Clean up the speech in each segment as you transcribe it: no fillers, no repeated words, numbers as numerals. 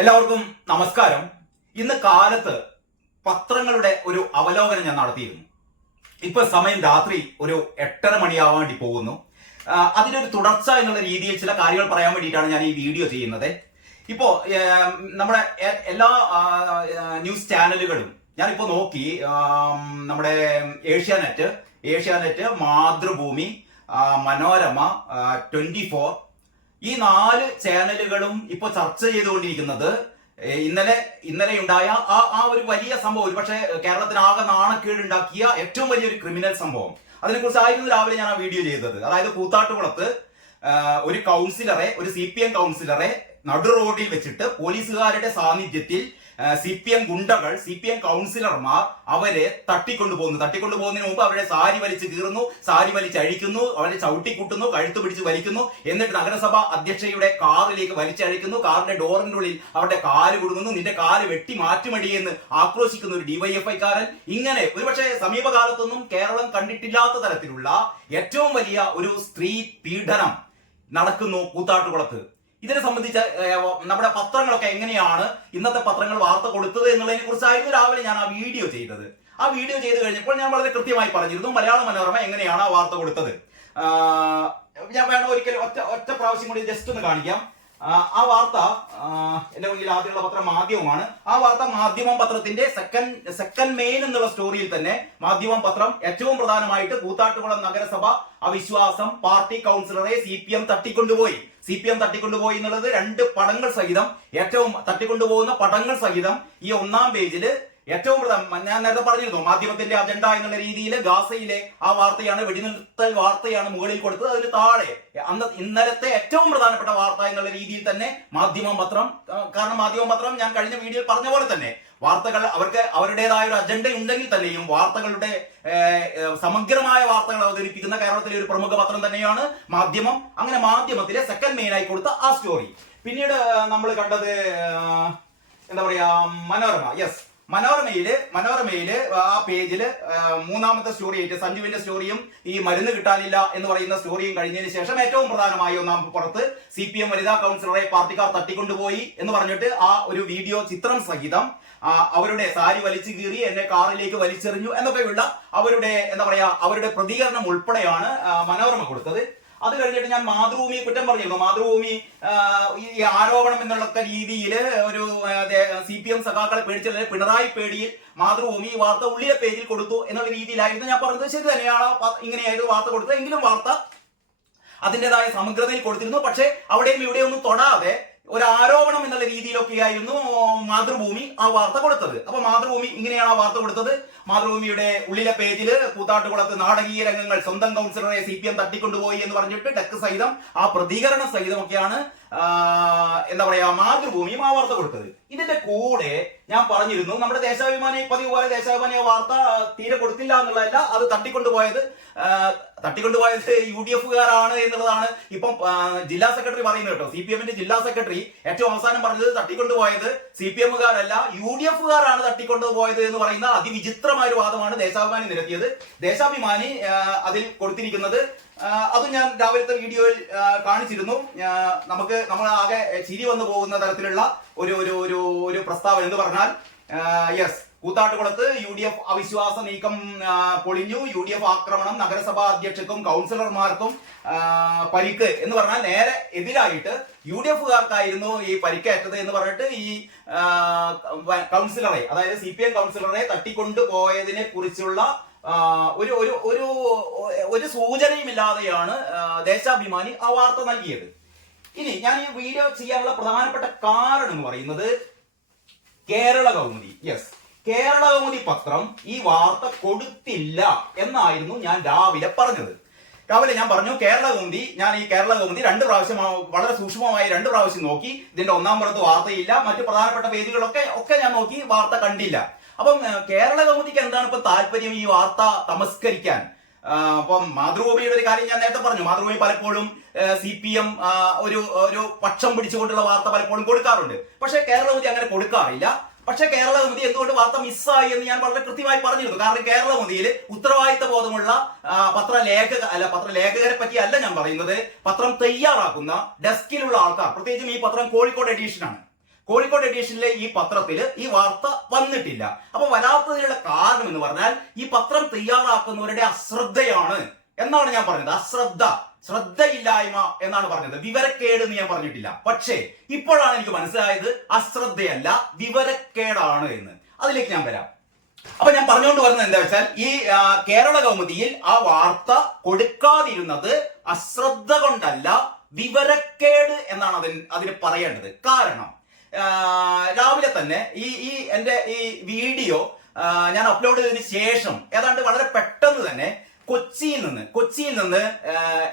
എല്ലാവർക്കും നമസ്കാരം. ഇന്ന് കാലത്ത് പത്രങ്ങളുടെ ഒരു അവലോകനം ഞാൻ നടത്തിയിരുന്നു. ഇപ്പൊ സമയം രാത്രി ഒരു 8:30 മണിയാവാൻ വേണ്ടി പോകുന്നു. അതിനൊരു തുടർച്ച എന്നുള്ള രീതിയിൽ ചില കാര്യങ്ങൾ പറയാൻ വേണ്ടിയിട്ടാണ് ഞാൻ ഈ വീഡിയോ ചെയ്യുന്നത്. ഇപ്പോ നമ്മുടെ എല്ലാ ന്യൂസ് ചാനലുകളും ഞാനിപ്പോ നോക്കി. നമ്മുടെ ഏഷ്യാനെറ്റ്, മാതൃഭൂമി, മനോരമ, 24 ഈ 4 ചാനലുകളും ഇപ്പൊ ചർച്ച ചെയ്തുകൊണ്ടിരിക്കുന്നത് ഇന്നലെ ഉണ്ടായ ആ ഒരു വലിയ സംഭവം, ഒരു പക്ഷേ കേരളത്തിനാകെ നാണക്കേടുണ്ടാക്കിയ ഏറ്റവും വലിയൊരു ക്രിമിനൽ സംഭവം, അതിനെക്കുറിച്ചായിരുന്നു രാവിലെ ഞാൻ ആ വീഡിയോ ചെയ്തത്. അതായത് കൂത്താട്ടുകുളത്ത് ഒരു CPM കൗൺസിലറെ നടു റോഡിൽ വെച്ചിട്ട് പോലീസുകാരുടെ സാന്നിധ്യത്തിൽ CPM ഗുണ്ടകൾ, CPM കൗൺസിലർമാർ അവരെ തട്ടിക്കൊണ്ടുപോകുന്നതിന് മുമ്പ് അവരുടെ സാരി വലിച്ച് കീറുന്നു, സാരി വലിച്ചഴിക്കുന്നു, അവരെ ചവിട്ടിക്കൂട്ടുന്നു, കഴുത്ത് പിടിച്ച് വലിക്കുന്നു. എന്നിട്ട് നഗരസഭ അധ്യക്ഷയുടെ കാറിലേക്ക് വലിച്ചഴിക്കുന്നു. കാറിന്റെ ഡോറിന്റെ ഉള്ളിൽ അവരുടെ കാല് കുടുങ്ങുന്നു. നിന്റെ കാല് വെട്ടി മാറ്റുമടിയെന്ന് ആക്രോശിക്കുന്ന ഒരു DYFI-കാരൻ. ഇങ്ങനെ ഒരുപക്ഷെ സമീപകാലത്തൊന്നും കേരളം കണ്ടിട്ടില്ലാത്ത തരത്തിലുള്ള ഏറ്റവും വലിയ ഒരു സ്ത്രീ പീഡനം നടക്കുന്നു കൂത്താട്ടുകുളത്ത്. ഇതിനെ സംബന്ധിച്ച് നമ്മുടെ പത്രങ്ങളൊക്കെ എങ്ങനെയാണ് ഇന്നത്തെ പത്രങ്ങൾ വാർത്ത കൊടുത്തത് എന്നുള്ളതിനെ കുറിച്ചായിരുന്നു രാവിലെ ഞാൻ ആ വീഡിയോ ചെയ്തത്. ആ വീഡിയോ ചെയ്ത് കഴിഞ്ഞപ്പോൾ ഞാൻ വളരെ കൃത്യമായി പറഞ്ഞിരുന്നു മലയാള മനോരമ എങ്ങനെയാണ് ആ വാർത്ത കൊടുത്തത്. ഞാൻ വേണം ഒരിക്കലും ഒറ്റ പ്രാവശ്യം കൂടി ജസ്റ്റ് ഒന്ന് കാണിക്കാം. ആ വാർത്ത എന്റെ മുന്നിൽ ആദ്യമുള്ള പത്രം മാധ്യമമാണ്. ആ വാർത്ത മാധ്യമം പത്രത്തിന്റെ സെക്കൻഡ് മെയിൻ എന്നുള്ള സ്റ്റോറിയിൽ തന്നെ മാധ്യമം പത്രം ഏറ്റവും പ്രധാനമായിട്ട് കൂത്താട്ടുകുളം നഗരസഭ അവിശ്വാസം, പാർട്ടി കൗൺസിലറെ CPM തട്ടിക്കൊണ്ടുപോയി എന്നുള്ളത് 2 പടങ്ങൾ സഹിതം, ഏറ്റവും തട്ടിക്കൊണ്ടുപോകുന്ന പടങ്ങൾ സഹിതം ഈ 1-ാം പേജില് ഏറ്റവും പ്രധാനം, ഞാൻ നേരത്തെ പറഞ്ഞിരുന്നു മാധ്യമത്തിന്റെ അജണ്ട എന്നുള്ള രീതിയിൽ ഗാസയിലെ ആ വാർത്തയാണ്, വെടിനിർത്തൽ വാർത്തയാണ് മുകളിൽ കൊടുത്തത്. അതിന് താഴെ ഇന്നലത്തെ ഏറ്റവും പ്രധാനപ്പെട്ട വാർത്ത എന്നുള്ള രീതിയിൽ തന്നെ മാധ്യമം പത്രം. കാരണം മാധ്യമം പത്രം ഞാൻ കഴിഞ്ഞ വീഡിയോയിൽ പറഞ്ഞ പോലെ തന്നെ വാർത്തകൾ അവർക്ക് അവരുടേതായ ഒരു അജണ്ട ഉണ്ടെങ്കിൽ തന്നെയും വാർത്തകളുടെ സമഗ്രമായ വാർത്തകൾ അവതരിപ്പിക്കുന്ന കേരളത്തിലെ ഒരു പ്രമുഖ പത്രം തന്നെയാണ് മാധ്യമം. അങ്ങനെ മാധ്യമത്തിലെ സെക്കൻഡ് മെയിൻ ആയി കൊടുത്ത ആ സ്റ്റോറി. പിന്നീട് നമ്മൾ കണ്ടത് എന്താ പറയാ, മനോരമ. യെസ്, മനോരമയില് ആ പേജില് 3-ാമത്തെ സ്റ്റോറി ആയിട്ട് സഞ്ജുവിന്റെ സ്റ്റോറിയും ഈ മരുന്ന് കിട്ടാനില്ല എന്ന് പറയുന്ന സ്റ്റോറിയും കഴിഞ്ഞതിന് ശേഷം ഏറ്റവും പ്രധാനമായി 1-ാം പുറത്ത് CPM വനിതാ കൗൺസിലറെ പാർട്ടിക്കാർ തട്ടിക്കൊണ്ടുപോയി എന്ന് പറഞ്ഞിട്ട് ആ ഒരു വീഡിയോ ചിത്രം സഹിതം അവരുടെ സാരി വലിച്ചു കീറി എന്നെ കാറിലേക്ക് വലിച്ചെറിഞ്ഞു എന്നൊക്കെയുള്ള അവരുടെ പ്രതികരണം ഉൾപ്പെടെയാണ് മനോരമ കൊടുത്തത്. അത് കഴിഞ്ഞിട്ട് ഞാൻ മാതൃഭൂമിയെ കുറ്റം പറഞ്ഞിരുന്നു. മാതൃഭൂമി ഈ ആരോപണം എന്നുള്ള രീതിയിൽ ഒരു CPM സഖാക്കളെ പേടിച്ചത് പിണറായി പേടിയിൽ മാതൃഭൂമി ഈ വാർത്ത ഉള്ളിലെ പേജിൽ കൊടുത്തു എന്നുള്ള രീതിയിലായിരുന്നു ഞാൻ പറഞ്ഞത്. ശരി തന്നെയാണ്, ഇങ്ങനെയായിരുന്നു വാർത്ത കൊടുത്തത്. എങ്കിലും വാർത്ത അതിൻ്റെതായ സമഗ്രതയിൽ കൊടുത്തിരുന്നു. പക്ഷെ അവിടെയും ഇവിടെയൊന്നും തൊടാതെ ഒരു ആരോപണം എന്നുള്ള രീതിയിലൊക്കെ ആയിരുന്നു മാതൃഭൂമി ആ വാർത്ത കൊടുത്തത്. അപ്പൊ മാതൃഭൂമി ഇങ്ങനെയാണ് ആ വാർത്ത കൊടുത്തത്. മാതൃഭൂമിയുടെ ഉള്ളിലെ പേജില് കൂത്താട്ടുകുളത്ത് നാടകീയ രംഗങ്ങൾ, സ്വന്തം കൗൺസിലറെ CPM തട്ടിക്കൊണ്ടുപോയി എന്ന് പറഞ്ഞിട്ട് ടെക്ക് സഹിതം ആ പ്രതികരണ സഹിതമൊക്കെയാണ് മാതൃഭൂമിയും ആ വാർത്ത കൊടുത്തത്. ഇതിന്റെ കൂടെ ഞാൻ പറഞ്ഞിരുന്നു നമ്മുടെ ദേശാഭിമാനി പതിവ് പോലെ ദേശാഭിമാനി വാർത്ത തീരെ കൊടുത്തില്ല എന്നുള്ളതല്ല, അത് തട്ടിക്കൊണ്ടുപോയത് UDF-കാരാണ് എന്നുള്ളതാണ് ഇപ്പം ജില്ലാ സെക്രട്ടറി പറയുന്നത് കേട്ടോ. CPM-ന്റെ ജില്ലാ സെക്രട്ടറി ഏറ്റവും അവസാനം പറഞ്ഞത് തട്ടിക്കൊണ്ടുപോയത് CPM-കാരല്ല UDF-കാരാണ് തട്ടിക്കൊണ്ടുപോയത് എന്ന് പറയുന്ന അതിവിചിത്രമായ ഒരു വാദമാണ് ദേശാഭിമാനി നിരത്തിയത്. ദേശാഭിമാനി അതിൽ കൊടുത്തിരിക്കുന്നത് അതും ഞാൻ രാവിലത്തെ വീഡിയോയിൽ കാണിച്ചിരുന്നു. നമ്മൾ ആകെ ചിരി വന്നു പോകുന്ന തരത്തിലുള്ള ഒരു പ്രസ്താവന എന്ന് പറഞ്ഞാൽ, യെസ്, കൂത്താട്ടുകുളത്ത് UDF അവിശ്വാസ നീക്കം പൊളിഞ്ഞു, UDF ആക്രമണം നഗരസഭാ അധ്യക്ഷക്കും കൗൺസിലർമാർക്കും പരിക്ക് എന്ന് പറഞ്ഞാൽ നേരെ എതിരായിട്ട് UDF-കാർക്കായിരുന്നു ഈ പരിക്കേറ്റത് എന്ന് പറഞ്ഞിട്ട് ഈ കൗൺസിലറെ, അതായത് CPM കൗൺസിലറെ തട്ടിക്കൊണ്ടുപോയതിനെ കുറിച്ചുള്ള ഒരു സൂചനയുമില്ലാതെയാണ് ദേശാഭിമാനി ആ വാർത്ത നൽകിയത്. ഇനി ഞാൻ ഈ വീഡിയോ ചെയ്യാനുള്ള പ്രധാനപ്പെട്ട കാരണം എന്ന് പറയുന്നത് കേരള കൗമുദി. യെസ്, കേരള കൗമുദി പത്രം ഈ വാർത്ത കൊടുത്തില്ല എന്നായിരുന്നു ഞാൻ രാവിലെ പറഞ്ഞത്. രാവിലെ ഞാൻ പറഞ്ഞു ഞാൻ ഈ കേരള കൗമുദി 2 പ്രാവശ്യം വളരെ സൂക്ഷ്മമായി 2 പ്രാവശ്യം നോക്കി. ഇതിന്റെ 1-ാം പുറത്ത് വാർത്തയില്ല, മറ്റു പ്രധാനപ്പെട്ട പേജുകളൊക്കെ ഞാൻ നോക്കി, വാർത്ത കണ്ടില്ല. അപ്പം കേരള കൗമുദിക്ക് എന്താണ് ഇപ്പൊ താല്പര്യം ഈ വാർത്ത തമസ്കരിക്കാൻ? അപ്പം മാതൃഭൂമിയുടെ ഒരു കാര്യം ഞാൻ നേരത്തെ പറഞ്ഞു. മാതൃഭൂമി പലപ്പോഴും CPM ഒരു പക്ഷം പിടിച്ചുകൊണ്ടുള്ള വാർത്ത പലപ്പോഴും കൊടുക്കാറുണ്ട്. പക്ഷെ കേരള കൗമുദി അങ്ങനെ കൊടുക്കാറില്ല. പക്ഷെ കേരള കൗമുദി എന്തുകൊണ്ട് വാർത്ത മിസ്സായി എന്ന് ഞാൻ വളരെ കൃത്യമായി പറഞ്ഞിരുന്നു. കാരണം കേരള കൗമുദിയിൽ ഉത്തരവാദിത്ത ബോധമുള്ള പത്രലേഖകരെ പറ്റി അല്ല ഞാൻ പറയുന്നത്. പത്രം തയ്യാറാക്കുന്ന ഡെസ്കിലുള്ള ആൾക്കാർ, പ്രത്യേകിച്ചും ഈ പത്രം കോഴിക്കോട് എഡീഷനാണ്. കോഴിക്കോട് എഡിഷനിലെ ഈ പത്രത്തിൽ ഈ വാർത്ത വന്നിട്ടില്ല. അപ്പൊ വരാത്തതിനുള്ള കാരണം എന്ന് പറഞ്ഞാൽ ഈ പത്രം തയ്യാറാക്കുന്നവരുടെ അശ്രദ്ധയാണ് എന്നാണ് ഞാൻ പറഞ്ഞത്. ശ്രദ്ധയില്ലായ്മ എന്നാണ് പറഞ്ഞത്, വിവരക്കേട് എന്ന് ഞാൻ പറഞ്ഞിട്ടില്ല. പക്ഷേ ഇപ്പോഴാണ് എനിക്ക് മനസ്സിലായത് അശ്രദ്ധയല്ല, വിവരക്കേടാണ് എന്ന്. അതിലേക്ക് ഞാൻ വരാം. അപ്പൊ ഞാൻ പറഞ്ഞുകൊണ്ട് വരുന്നത് എന്താ വെച്ചാൽ, ഈ കേരള കൗമുദിയിൽ ആ വാർത്ത കൊടുക്കാതിരുന്നത് അശ്രദ്ധ കൊണ്ടല്ല, വിവരക്കേട് എന്നാണ് അതിന് പറയേണ്ടത്. കാരണം രാവിലെ തന്നെ ഈ എന്റെ ഈ വീഡിയോ ഞാൻ അപ്ലോഡ് ചെയ്തതിന് ശേഷം ഏതാണ്ട് വളരെ പെട്ടെന്ന് തന്നെ കൊച്ചിയിൽ നിന്ന്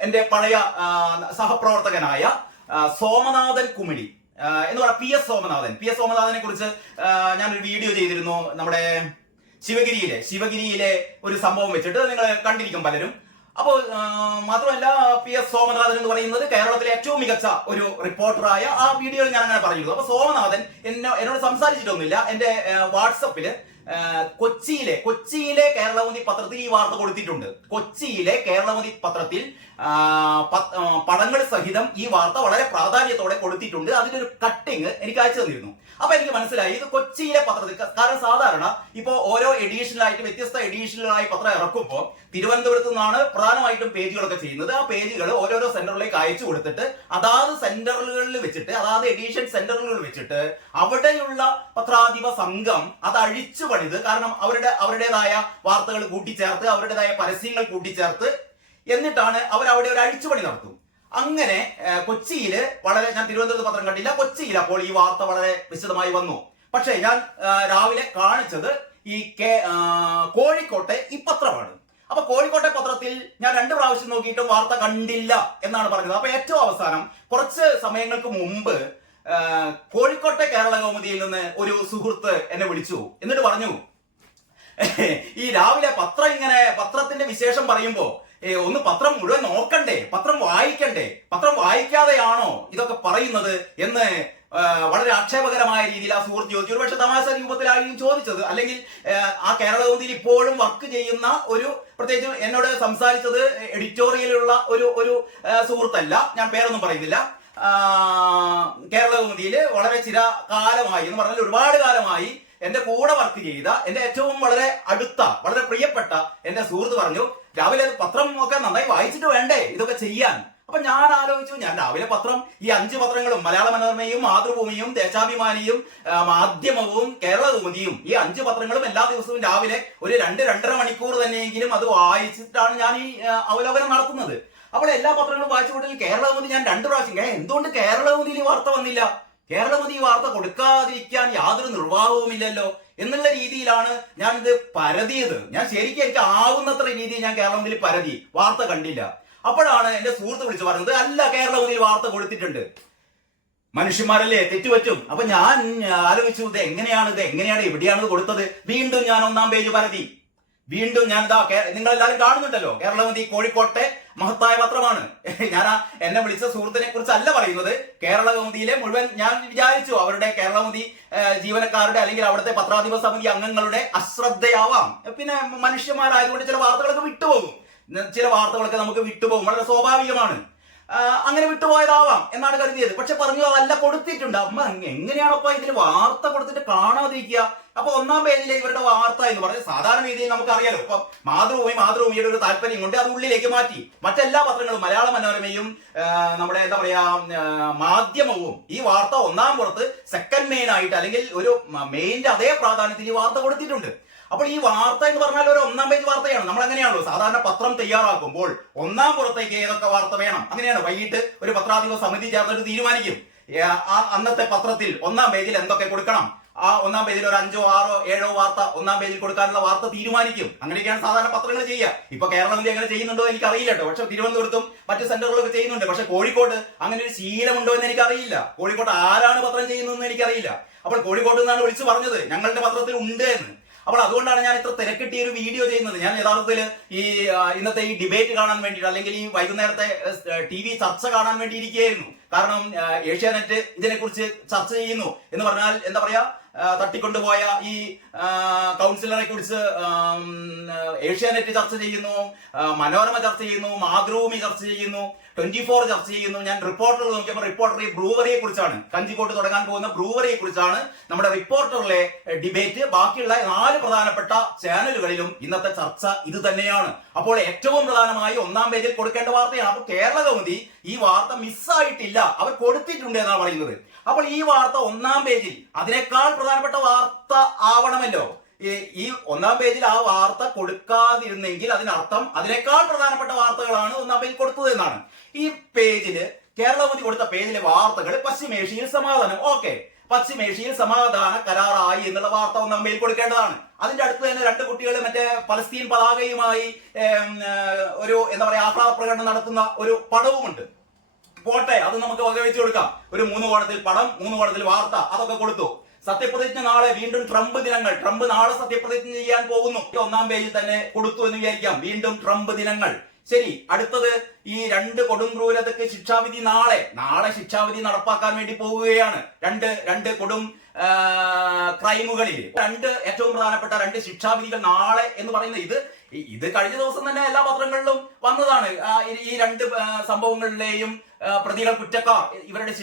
എന്റെ പഴയ സഹപ്രവർത്തകനായ സോമനാഥൻ കുമിളി എന്ന് പറയുന്ന പി എസ് സോമനാഥനെ കുറിച്ച് ഞാനൊരു വീഡിയോ ചെയ്തിരുന്നു. നമ്മുടെ ശിവഗിരിയിലെ ഒരു സംഭവം വെച്ചിട്ട് നിങ്ങൾ കണ്ടിരിക്കും പലരും. അപ്പോൾ മാത്രമല്ല, പി എസ് സോമനാഥൻ എന്ന് പറയുന്നത് കേരളത്തിലെ ഏറ്റവും മികച്ച ഒരു റിപ്പോർട്ടറായ ആ വീഡിയോയിൽ ഞാൻ അങ്ങനെ പറഞ്ഞിരുന്നു. അപ്പൊ സോമനാഥൻ എന്നോട് സംസാരിച്ചിട്ടൊന്നുമില്ല. എന്റെ വാട്സപ്പില് കൊച്ചിയിലെ കേരളകൗമുദി പത്രത്തിൽ ഈ വാർത്ത കൊടുത്തിട്ടുണ്ട്. കൊച്ചിയിലെ കേരളകൗമുദി പത്രത്തിൽ പടങ്ങൾ സഹിതം ഈ വാർത്ത വളരെ പ്രാധാന്യത്തോടെ കൊടുത്തിട്ടുണ്ട്. അതിന്റെ ഒരു കട്ടിങ് എനിക്ക് അയച്ചു തന്നിരുന്നു. അപ്പൊ എനിക്ക് മനസ്സിലായി ഇത് കൊച്ചിയിലെ പത്രത്തിൽ. കാരണം സാധാരണ ഇപ്പോ ഓരോ എഡീഷനിലായിട്ട് വ്യത്യസ്ത എഡീഷനിലായി പത്രം ഇറക്കുമ്പോൾ തിരുവനന്തപുരത്ത് നിന്നാണ് പ്രധാനമായിട്ടും പേജുകളൊക്കെ ചെയ്യുന്നത്. ആ പേജുകൾ ഓരോരോ സെന്ററിലേക്ക് അയച്ചു കൊടുത്തിട്ട് അതാത് സെന്ററുകളിൽ വെച്ചിട്ട്, അതാത് എഡീഷൻ സെന്ററുകളിൽ വെച്ചിട്ട് അവിടെയുള്ള പത്രാധിപ സംഘം അത് അഴിച്ചു പണിത്, കാരണം അവരുടേതായ വാർത്തകൾ കൂട്ടിച്ചേർത്ത്, അവരുടേതായ പരസ്യങ്ങൾ കൂട്ടിച്ചേർത്ത്, എന്നിട്ടാണ് അവിടെ ഒരു അഴിച്ചുപണി നടത്തും. അങ്ങനെ കൊച്ചിയിൽ ഞാൻ തിരുവനന്തപുരത്ത് പത്രം കണ്ടില്ല, കൊച്ചിയിൽ അപ്പോൾ ഈ വാർത്ത വളരെ വിശദമായി വന്നു. പക്ഷേ ഞാൻ രാവിലെ കാണിച്ചത് ഈ കോഴിക്കോട്ടെ ഈ പത്രമാണ്. അപ്പൊ കോഴിക്കോട്ടെ പത്രത്തിൽ ഞാൻ 2 പ്രാവശ്യം നോക്കിയിട്ടും വാർത്ത കണ്ടില്ല എന്നാണ് പറഞ്ഞത്. അപ്പൊ ഏറ്റവും അവസാനം കുറച്ച് സമയങ്ങൾക്ക് മുമ്പ് കോഴിക്കോട്ടെ കേരള കൗമുദിയിൽ നിന്ന് ഒരു സുഹൃത്ത് എന്നെ വിളിച്ചു. എന്നിട്ട് പറഞ്ഞു, ഈ രാവിലെ പത്രത്തിന്റെ വിശേഷം പറയുമ്പോ ഒന്ന് പത്രം മുഴുവൻ നോക്കണ്ടേ, പത്രം വായിക്കണ്ടേ, പത്രം വായിക്കാതെയാണോ ഇതൊക്കെ പറയുന്നത് എന്ന് വളരെ ആക്ഷേപകരമായ രീതിയിൽ ആ സുഹൃത്ത് ചോദിച്ചു. ഒരു പക്ഷെ തമാശ രൂപത്തിലായിരിക്കും ചോദിച്ചത്, അല്ലെങ്കിൽ ആ കേരള കൗമുദിയിൽ ഇപ്പോഴും വർക്ക് ചെയ്യുന്ന ഒരു, പ്രത്യേകിച്ച് എന്നോട് സംസാരിച്ചത് എഡിറ്റോറിയലുള്ള ഒരു സുഹൃത്തല്ല, ഞാൻ പേരൊന്നും പറയുന്നില്ല. കേരള കൗമുദിയിൽ വളരെ കാലമായി എന്ന് പറഞ്ഞാൽ ഒരുപാട് കാലമായി എന്റെ കൂടെ വർക്ക് ചെയ്ത, എന്റെ ഏറ്റവും വളരെ അടുത്ത, വളരെ പ്രിയപ്പെട്ട എന്റെ സുഹൃത്ത് പറഞ്ഞു, രാവിലെ പത്രം ഒക്കെ നന്നായി വായിച്ചിട്ട് വേണ്ടേ ഇതൊക്കെ ചെയ്യാൻ. അപ്പൊ ഞാൻ ആലോചിച്ചു, ഞാൻ രാവിലെ പത്രം, ഈ 5 പത്രങ്ങളും, മലയാള മനോരമയും, മാതൃഭൂമിയും, ദേശാഭിമാനിയും, മാധ്യമവും, കേരള കൗമുദിയും, ഈ 5 പത്രങ്ങളും എല്ലാ ദിവസവും രാവിലെ ഒരു 2-2.5 മണിക്കൂർ തന്നെയെങ്കിലും അത് വായിച്ചിട്ടാണ് ഞാൻ ഈ അവലോകനം നടത്തുന്നത്. അപ്പോൾ എല്ലാ പത്രങ്ങളും വായിച്ചു കൂട്ടത്തിൽ കേരള കൗമുദി ഞാൻ 2 പ്രാവശ്യം, എന്തുകൊണ്ട് കേരള കൗമുദിയിൽ ഈ വാർത്ത വന്നില്ല, കേരള കൗമുദി ഈ വാർത്ത കൊടുക്കാതിരിക്കാൻ യാതൊരു നിർവാഹവുമില്ലല്ലോ എന്നുള്ള രീതിയിലാണ് ഞാൻ ഇത് പരതിയത്. ഞാൻ ശരിക്കും എനിക്ക് ആവുന്നത്ര രീതിയിൽ ഞാൻ കേരള കൗമുദിയിൽ പരതി, വാർത്ത കണ്ടില്ല. അപ്പോഴാണ് എന്റെ സുഹൃത്ത് വിളിച്ചു പറഞ്ഞത്, അല്ല കേരള കൗമുദിയിൽ വാർത്ത കൊടുത്തിട്ടുണ്ട്. മനുഷ്യന്മാരല്ലേ, തെറ്റുപറ്റും. അപ്പൊ ഞാൻ ആലോചിച്ചു, എങ്ങനെയാണ് എവിടെയാണ് കൊടുത്തത്. വീണ്ടും ഞാൻ 1-ാം പേജ് പരതി. വീണ്ടും ഞാൻ നിങ്ങളെല്ലാവരും കാണുന്നുണ്ടല്ലോ, കേരള കൗമുദി കോഴിക്കോട്ടെ മഹത്തായ പത്രമാണ്. ഞാൻ എന്നെ വിളിച്ച സുഹൃത്തിനെ കുറിച്ച് അല്ല പറയുന്നത്, കേരള കൗമുദിയിലെ മുഴുവൻ, ഞാൻ വിചാരിച്ചു അവരുടെ കേരള കൗമുദി ജീവനക്കാരുടെ അല്ലെങ്കിൽ അവിടുത്തെ പത്രാധിപ സമിതി അംഗങ്ങളുടെ അശ്രദ്ധയാവാം. പിന്നെ മനുഷ്യന്മാരായതുകൊണ്ട് ചില വാർത്തകളൊക്കെ വിട്ടുപോകും, നമുക്ക് വിട്ടുപോകും, വളരെ സ്വാഭാവികമാണ്. അങ്ങനെ വിട്ടുപോയതാവാം എന്നാണ് കരുതിയത്. പക്ഷെ പറഞ്ഞു അതല്ല, കൊടുത്തിട്ടുണ്ട്. അമ്മ എങ്ങനെയാണപ്പോ ഇതിൽ വാർത്ത കൊടുത്തിട്ട് കാണാതിരിക്കുക. അപ്പൊ 1-ാം പേജിലെ ഇവരുടെ വാർത്ത എന്ന് പറഞ്ഞാൽ സാധാരണ രീതിയിൽ നമുക്കറിയാലോ, ഇപ്പൊ മാതൃഭൂമിയുടെ ഒരു താല്പര്യം കൊണ്ട് അത് ഉള്ളിലേക്ക് മാറ്റി. മറ്റെല്ലാ പത്രങ്ങളും, മലയാള മനോരമയും, നമ്മുടെ എന്താ പറയാ മാധ്യമവും ഈ വാർത്ത 1-ാം പുറത്ത് സെക്കൻഡ് മെയിൻ ആയിട്ട്, അല്ലെങ്കിൽ ഒരു മെയിന്റെ അതേ പ്രാധാന്യത്തിൽ ഈ വാർത്ത കൊടുത്തിട്ടുണ്ട്. അപ്പോൾ ഈ വാർത്ത എന്ന് പറഞ്ഞാൽ ഒരു 1-ാം പേജ് വാർത്തയാണ്. നമ്മൾ അങ്ങനെയാണല്ലോ സാധാരണ പത്രം തയ്യാറാക്കുമ്പോൾ 1-ാം പുറത്തേക്ക് ഏതൊക്കെ വാർത്ത വേണം, അങ്ങനെയാണ്. വൈകിട്ട് ഒരു പത്രാധിപ സമിതി ചേർന്നിട്ട് തീരുമാനിക്കും അന്നത്തെ പത്രത്തിൽ 1-ാം പേജിൽ എന്തൊക്കെ കൊടുക്കണം. ആ 1-ാം പേജിൽ ഒരു 5, 6, 7 വാർത്ത 1-ാം പേജിൽ കൊടുക്കാനുള്ള വാർത്ത തീരുമാനിക്കും. അങ്ങനെയൊക്കെയാണ് സാധാരണ പത്രങ്ങൾ ചെയ്യുക. ഇപ്പൊ കേരള കൗമുദി അങ്ങനെ ചെയ്യുന്നുണ്ടോ എനിക്ക് അറിയില്ല കേട്ടോ. പക്ഷെ തിരുവനന്തപുരത്തും മറ്റു സെന്ററുകളൊക്കെ ചെയ്യുന്നുണ്ട്. പക്ഷെ കോഴിക്കോട് അങ്ങനെ ഒരു ശീലമുണ്ടോ എന്ന് എനിക്കറിയില്ല. കോഴിക്കോട്ട് ആരാണ് പത്രം ചെയ്യുന്നതെന്ന് എനിക്കറിയില്ല. അപ്പോൾ കോഴിക്കോട്ട് നിന്നാണ് വിളിച്ചു പറഞ്ഞത് ഞങ്ങളുടെ പത്രത്തിൽ ഉണ്ട് എന്ന്. അപ്പോൾ അതുകൊണ്ടാണ് ഞാൻ ഇത്ര തിരക്കിട്ടിയ ഒരു വീഡിയോ ചെയ്യുന്നത്. ഞാൻ യഥാർത്ഥത്തിൽ ഈ ഇന്നത്തെ ഈ ഡിബേറ്റ് കാണാൻ വേണ്ടിയിട്ട്, അല്ലെങ്കിൽ ഈ വൈകുന്നേരത്തെ TV ചർച്ച കാണാൻ വേണ്ടി ഇരിക്കുകയായിരുന്നു. കാരണം ഏഷ്യാനെറ്റ് ഇതിനെക്കുറിച്ച് ചർച്ച ചെയ്യുന്നു എന്ന് പറഞ്ഞാൽ എന്താ പറയാ, തട്ടിക്കൊണ്ടുപോയ ഈ കൗൺസിലറെ കുറിച്ച് ഏഷ്യാനെറ്റ് ചർച്ച ചെയ്യുന്നു, മനോരമ ചർച്ച ചെയ്യുന്നു, മാതൃഭൂമി ചർച്ച ചെയ്യുന്നു, 24 ചർച്ച ചെയ്യുന്നു. ഞാൻ റിപ്പോർട്ടറിൽ നോക്കിയപ്പോൾ റിപ്പോർട്ടർ ഈ ബ്രൂവറിയെ കുറിച്ചാണ്, കഞ്ചിക്കോട്ട് തുടങ്ങാൻ പോകുന്ന ബ്രൂവറിയെ കുറിച്ചാണ് നമ്മുടെ റിപ്പോർട്ടറിലെ ഡിബേറ്റ്. ബാക്കിയുള്ള 4 പ്രധാനപ്പെട്ട ചാനലുകളിലും ഇന്നത്തെ ചർച്ച ഇത് തന്നെയാണ്. അപ്പോൾ ഏറ്റവും പ്രധാനമായി 1-ാം പേജിൽ കൊടുക്കേണ്ട വാർത്തയാണ്. അപ്പോൾ കേരള കൗമുദി ഈ വാർത്ത മിസ്സായിട്ടില്ല, അവർ കൊടുത്തിട്ടുണ്ട് എന്നാണ് പറയുന്നത്. അപ്പോൾ ഈ വാർത്ത 1-ാം പേജിൽ അതിനേക്കാൾ പ്രധാനപ്പെട്ട വാർത്ത ആവണമല്ലോ. ഈ 1-ാം പേജിൽ ആ വാർത്ത കൊടുക്കാതിരുന്നെങ്കിൽ അതിനർത്ഥം അതിനേക്കാൾ പ്രധാനപ്പെട്ട വാർത്തകളാണ് 1-ാം പേജിൽ കൊടുത്തത് എന്നാണ്. ഈ പേജില് കേരള കൗമുദി കൊടുത്ത പേജിലെ വാർത്തകൾ പശ്ചിമേഷ്യയിൽ സമാധാനം, ഓക്കെ, പശ്ചിമേഷ്യയിൽ സമാധാന കരാറായി എന്നുള്ള വാർത്ത 1-ാം പേജിൽ കൊടുക്കേണ്ടതാണ്. അതിന്റെ അടുത്ത് തന്നെ 2 കുട്ടികൾ മറ്റേ പലസ്തീൻ പതാകയുമായി ഒരു എന്താ പറയാ ആഹ്ലാദ പ്രകടനം നടത്തുന്ന ഒരു പടവുമുണ്ട്. പോട്ടെ, അത് നമുക്ക് വകവെച്ചു കൊടുക്കാം. ഒരു 3 കോണത്തിൽ പടം, 3 കോണത്തിൽ വാർത്ത, അതൊക്കെ കൊടുത്തു. സത്യപ്രതിജ്ഞ നാളെ, വീണ്ടും ട്രംപ് ദിനങ്ങൾ, ട്രംപ് നാളെ സത്യപ്രതിജ്ഞ ചെയ്യാൻ പോകുന്നു. 1-ാം പേജിൽ തന്നെ കൊടുത്തു എന്ന് വിചാരിക്കാം. വീണ്ടും ട്രംപ് ദിനങ്ങൾ. ശരി, അടുത്തത് ഈ 2 കൊടും ക്രൂരതയ്ക്ക് ശിക്ഷാവിധി നാളെ ശിക്ഷാവിധി നടപ്പാക്കാൻ വേണ്ടി പോവുകയാണ്. രണ്ട് കൊടും ക്രൈമുകളിൽ 2 ഏറ്റവും പ്രധാനപ്പെട്ട 2 ശിക്ഷാവിധികൾ നാളെ എന്ന് പറയുന്നത് ഇത് കഴിഞ്ഞ ദിവസം തന്നെ എല്ലാ പത്രങ്ങളിലും വന്നതാണ്. ഈ 2 സംഭവങ്ങളിലെയും പ്രതികൾ, കുറ്റക്കാർ, ഇവരുടെ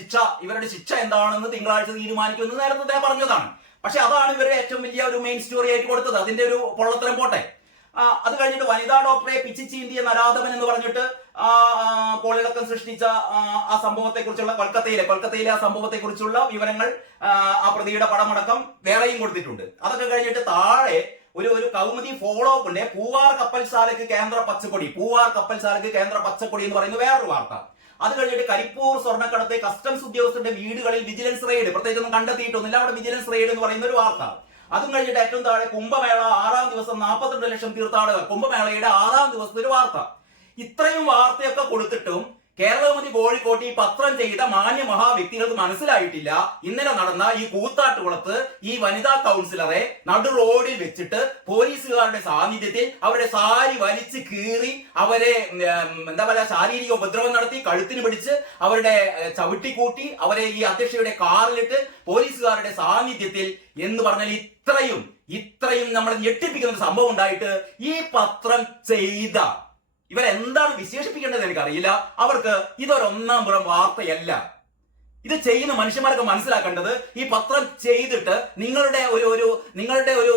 ശിക്ഷ എന്താണെന്ന് തിങ്കളാഴ്ച തീരുമാനിക്കുമെന്ന് നേരത്തെ പറഞ്ഞതാണ്. പക്ഷെ അതാണ് ഇവരുടെ ഏറ്റവും വലിയ ഒരു മെയിൻ സ്റ്റോറി ആയിട്ട് കൊടുത്തത്. അതിന്റെ ഒരു പൊള്ളത്തരം പോട്ടെ. അത് കഴിഞ്ഞിട്ട് വനിതാ ഡോക്ടറെ പിച്ചിച്ചീന്തി എന്ന നരാധമൻ എന്ന് പറഞ്ഞിട്ട് കോളിളക്കം സൃഷ്ടിച്ച ആ സംഭവത്തെ കുറിച്ചുള്ള കൊൽക്കത്തയിലെ ആ സംഭവത്തെ കുറിച്ചുള്ള വിവരങ്ങൾ, ആ പ്രതിയുടെ പടമടക്കം വേറെയും കൊടുത്തിട്ടുണ്ട്. അതൊക്കെ കഴിഞ്ഞിട്ട് താഴെ ഒരു കൗമുദി ഫോളോ അപ്പ് ഉണ്ട്. പൂവാർ കപ്പൽശാലയ്ക്ക് കേന്ദ്ര പച്ചക്കൊടി എന്ന് പറയുന്ന വേറൊരു വാർത്ത. അത് കഴിഞ്ഞിട്ട് കരിപ്പൂർ സ്വർണ്ണക്കടത്തെ കസ്റ്റംസ് ഉദ്യോഗസ്ഥരുടെ വീടുകളിൽ വിജിലൻസ് റെയ്ഡ്, പ്രത്യേകിച്ചൊന്നും കണ്ടെത്തിയിട്ടൊന്നുമില്ല, അവിടെ വിജിലൻസ് റെയ്ഡ് എന്ന് പറയുന്ന ഒരു വാർത്ത. അതും കഴിഞ്ഞിട്ട് ഏറ്റവും താഴെ കുംഭമേള 6-ാം ദിവസം 42 ലക്ഷം തീർത്ഥാടകർ, കുംഭമേളയുടെ 6-ാം ദിവസത്തെ ഒരു വാർത്ത. ഇത്രയും വാർത്തയൊക്കെ കൊടുത്തിട്ടും കേരള കൗമുദി കോഴിക്കോട്ട് ഈ പത്രം ചെയ്ത മാന്യ മഹാവ്യക്തികൾക്ക് മനസ്സിലായിട്ടില്ല ഇന്നലെ നടന്ന ഈ കൂത്താട്ടുകുളത്ത് ഈ വനിതാ കൗൺസിലറെ നടു റോഡിൽ വെച്ചിട്ട് പോലീസുകാരുടെ സാന്നിധ്യത്തിൽ അവരുടെ സാരി വലിച്ചു കീറി അവരെ എന്താ പറയുക ശാരീരിക ഉപദ്രവം നടത്തി, കഴുത്തിന് പിടിച്ച് അവരുടെ ചവിട്ടിക്കൂട്ടി അവരെ ഈ അധ്യക്ഷയുടെ കാറിലിട്ട് പോലീസുകാരുടെ സാന്നിധ്യത്തിൽ എന്ന് പറഞ്ഞാൽ ഇത്രയും നമ്മളെ ഞെട്ടിപ്പിക്കുന്ന ഒരു സംഭവം ഉണ്ടായിട്ട് ഈ പത്രം ചെയ്ത ഇവരെന്താണ് വിശേഷിപ്പിക്കേണ്ടത് എനിക്കറിയില്ല. അവർക്ക് ഇതൊരു 1-ാം പുറം വാർത്തയല്ല. ഇത് ചെയ്യുന്ന മനുഷ്യന്മാരൊക്കെ മനസ്സിലാക്കേണ്ടത് ഈ പത്രം ചെയ്തിട്ട് നിങ്ങളുടെ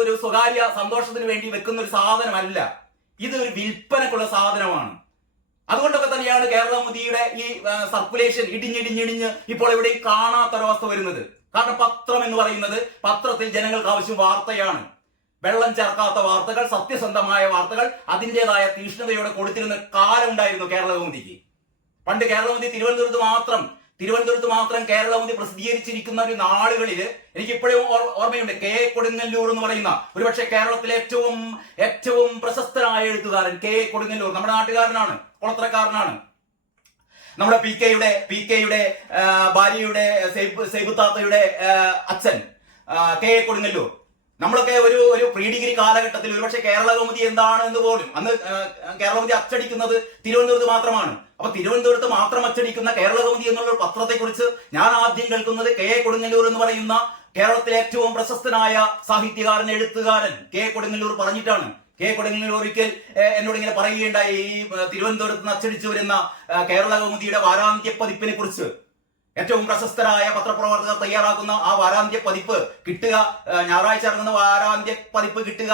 ഒരു സ്വകാര്യ സന്തോഷത്തിന് വേണ്ടി വെക്കുന്ന ഒരു സാധനമല്ല. ഇത് ഒരു വിൽപ്പനക്കുള്ള സാധനമാണ്. അതുകൊണ്ടൊക്കെ തന്നെയാണ് കേരള കൗമുദിയുടെ ഈ സർക്കുലേഷൻ ഇടിഞ്ഞിടിഞ്ഞിടിഞ്ഞ് ഇപ്പോൾ എവിടെയും കാണാത്തൊരവസ്ഥ വരുന്നത്. കാരണം പത്രം എന്ന് പറയുന്നത്, പത്രത്തിൽ ജനങ്ങൾക്ക് ആവശ്യം വാർത്തയാണ്. വെള്ളം ചേർക്കാത്ത വാർത്തകൾ, സത്യസന്ധമായ വാർത്തകൾ അതിൻ്റെതായ തീഷ്ണതയോടെ കൊടുത്തിരുന്ന കാലം ഉണ്ടായിരുന്നു കേരള കൗമുദിക്ക്. പണ്ട് കേരള കൗമുദി തിരുവനന്തപുരത്ത് മാത്രം കേരള കൗമുദി പ്രസിദ്ധീകരിച്ചിരിക്കുന്ന ഒരു നാളുകളിൽ എനിക്ക് ഇപ്പോഴും ഓർമ്മയുണ്ട്. കെ കൊടുങ്ങല്ലൂർ എന്ന് പറയുന്ന ഒരുപക്ഷെ കേരളത്തിലെ ഏറ്റവും പ്രശസ്തനായ എഴുത്തുകാരൻ കെ കൊടുങ്ങല്ലൂർ, നമ്മുടെ നാട്ടുകാരനാണ്, കുളത്തറക്കാരനാണ്. നമ്മുടെ പി കെയുടെ ഭാര്യയുടെ സൈബുത്താത്തയുടെ അച്ഛൻ കെ കൊടുങ്ങല്ലൂർ. നമ്മളൊക്കെ ഒരു പ്രീ ഡിഗ്രി കാലഘട്ടത്തിൽ ഒരുപക്ഷെ കേരള കൗമുദി എന്താണെന്ന് പോലും, അന്ന് കേരള കൗമുദി അച്ചടിക്കുന്നത് തിരുവനന്തപുരത്ത് മാത്രമാണ്. അപ്പൊ തിരുവനന്തപുരത്ത് മാത്രം അച്ചടിക്കുന്ന കേരള കൗമുദി എന്നുള്ള പത്രത്തെ കുറിച്ച് ഞാൻ ആദ്യം കേൾക്കുന്നത് കെ കൊടുങ്ങല്ലൂർ എന്ന് പറയുന്ന കേരളത്തിലെ ഏറ്റവും പ്രശസ്തനായ സാഹിത്യകാരൻ, എഴുത്തുകാരൻ കെ കൊടുങ്ങല്ലൂർ പറഞ്ഞിട്ടാണ്. കെ കൊടുങ്ങല്ലൂർ ഒരിക്കൽ എന്നോട് ഇങ്ങനെ പറയുകയുണ്ടായി, ഈ തിരുവനന്തപുരത്ത് നിന്ന് അച്ചടിച്ചു വരുന്ന കേരള കൗമുദിയുടെ വാരാന്ത്യ പതിപ്പിനെ കുറിച്ച്. ഏറ്റവും പ്രശസ്തരായ പത്രപ്രവർത്തകർ തയ്യാറാക്കുന്ന ആ വാരാന്ത്യ പതിപ്പ് കിട്ടുക, ഞായറാഴ്ച ഇറങ്ങുന്ന വാരാന്ത്യ പതിപ്പ് കിട്ടുക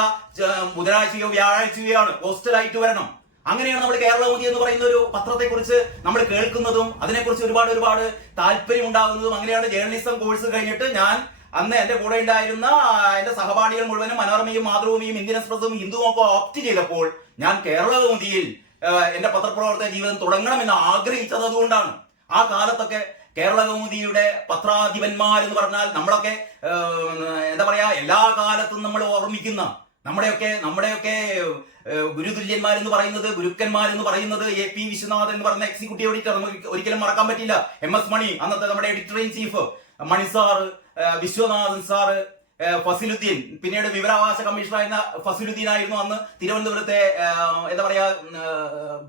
ബുധനാഴ്ചയോ വ്യാഴാഴ്ചയോ ആണ്, പോസ്റ്റലായിട്ട് വരണം. അങ്ങനെയാണ് നമ്മൾ കേരള കൗമുദി എന്ന് പറയുന്ന ഒരു പത്രത്തെ കുറിച്ച് നമ്മൾ കേൾക്കുന്നതും അതിനെക്കുറിച്ച് ഒരുപാട് താല്പര്യം ഉണ്ടാകുന്നതും. അങ്ങനെയാണ് ജേർണലിസം കോഴ്സ് കഴിഞ്ഞിട്ട് ഞാൻ അന്ന് എന്റെ കൂടെ ഉണ്ടായിരുന്ന എന്റെ സഹപാഠികൾ മുഴുവനും മനോരമയും മാതൃഭൂമിയും ഇന്ത്യൻ എക്സ്പ്രസും ഹിന്ദുവും ഒക്കെ ഓപ്റ്റ് ചെയ്തപ്പോൾ ഞാൻ കേരള കൗമുദിയിൽ എന്റെ പത്രപ്രവർത്തക ജീവിതം തുടങ്ങണമെന്ന് ആഗ്രഹിച്ചത് അതുകൊണ്ടാണ്. ആ കാലത്തൊക്കെ കേരള കൗമുദിയുടെ പത്രാധിപന്മാർ എന്ന് പറഞ്ഞാൽ നമ്മളൊക്കെ എന്താ പറയാ, എല്ലാ കാലത്തും നമ്മൾ ഓർമ്മിക്കുന്ന നമ്മുടെയൊക്കെ ഗുരുതുല്യന്മാരെന്ന് പറയുന്നത്, ഗുരുക്കന്മാരെന്ന് പറയുന്നത് AP വിശ്വനാഥൻ എന്ന് പറയുന്ന എക്സിക്യൂട്ടീവ് എഡിറ്റർ, നമുക്ക് ഒരിക്കലും മറക്കാൻ പറ്റില്ല. MS മണി, അന്നത്തെ നമ്മുടെ editor in chief Mani sir, Viswanathan sir, Fasiluddin, പിന്നീട് വിവരാവകാശ കമ്മീഷണറായിരുന്ന ഫസിലുദ്ദീൻ ആയിരുന്നു അന്ന് തിരുവനന്തപുരത്തെ എന്താ പറയാ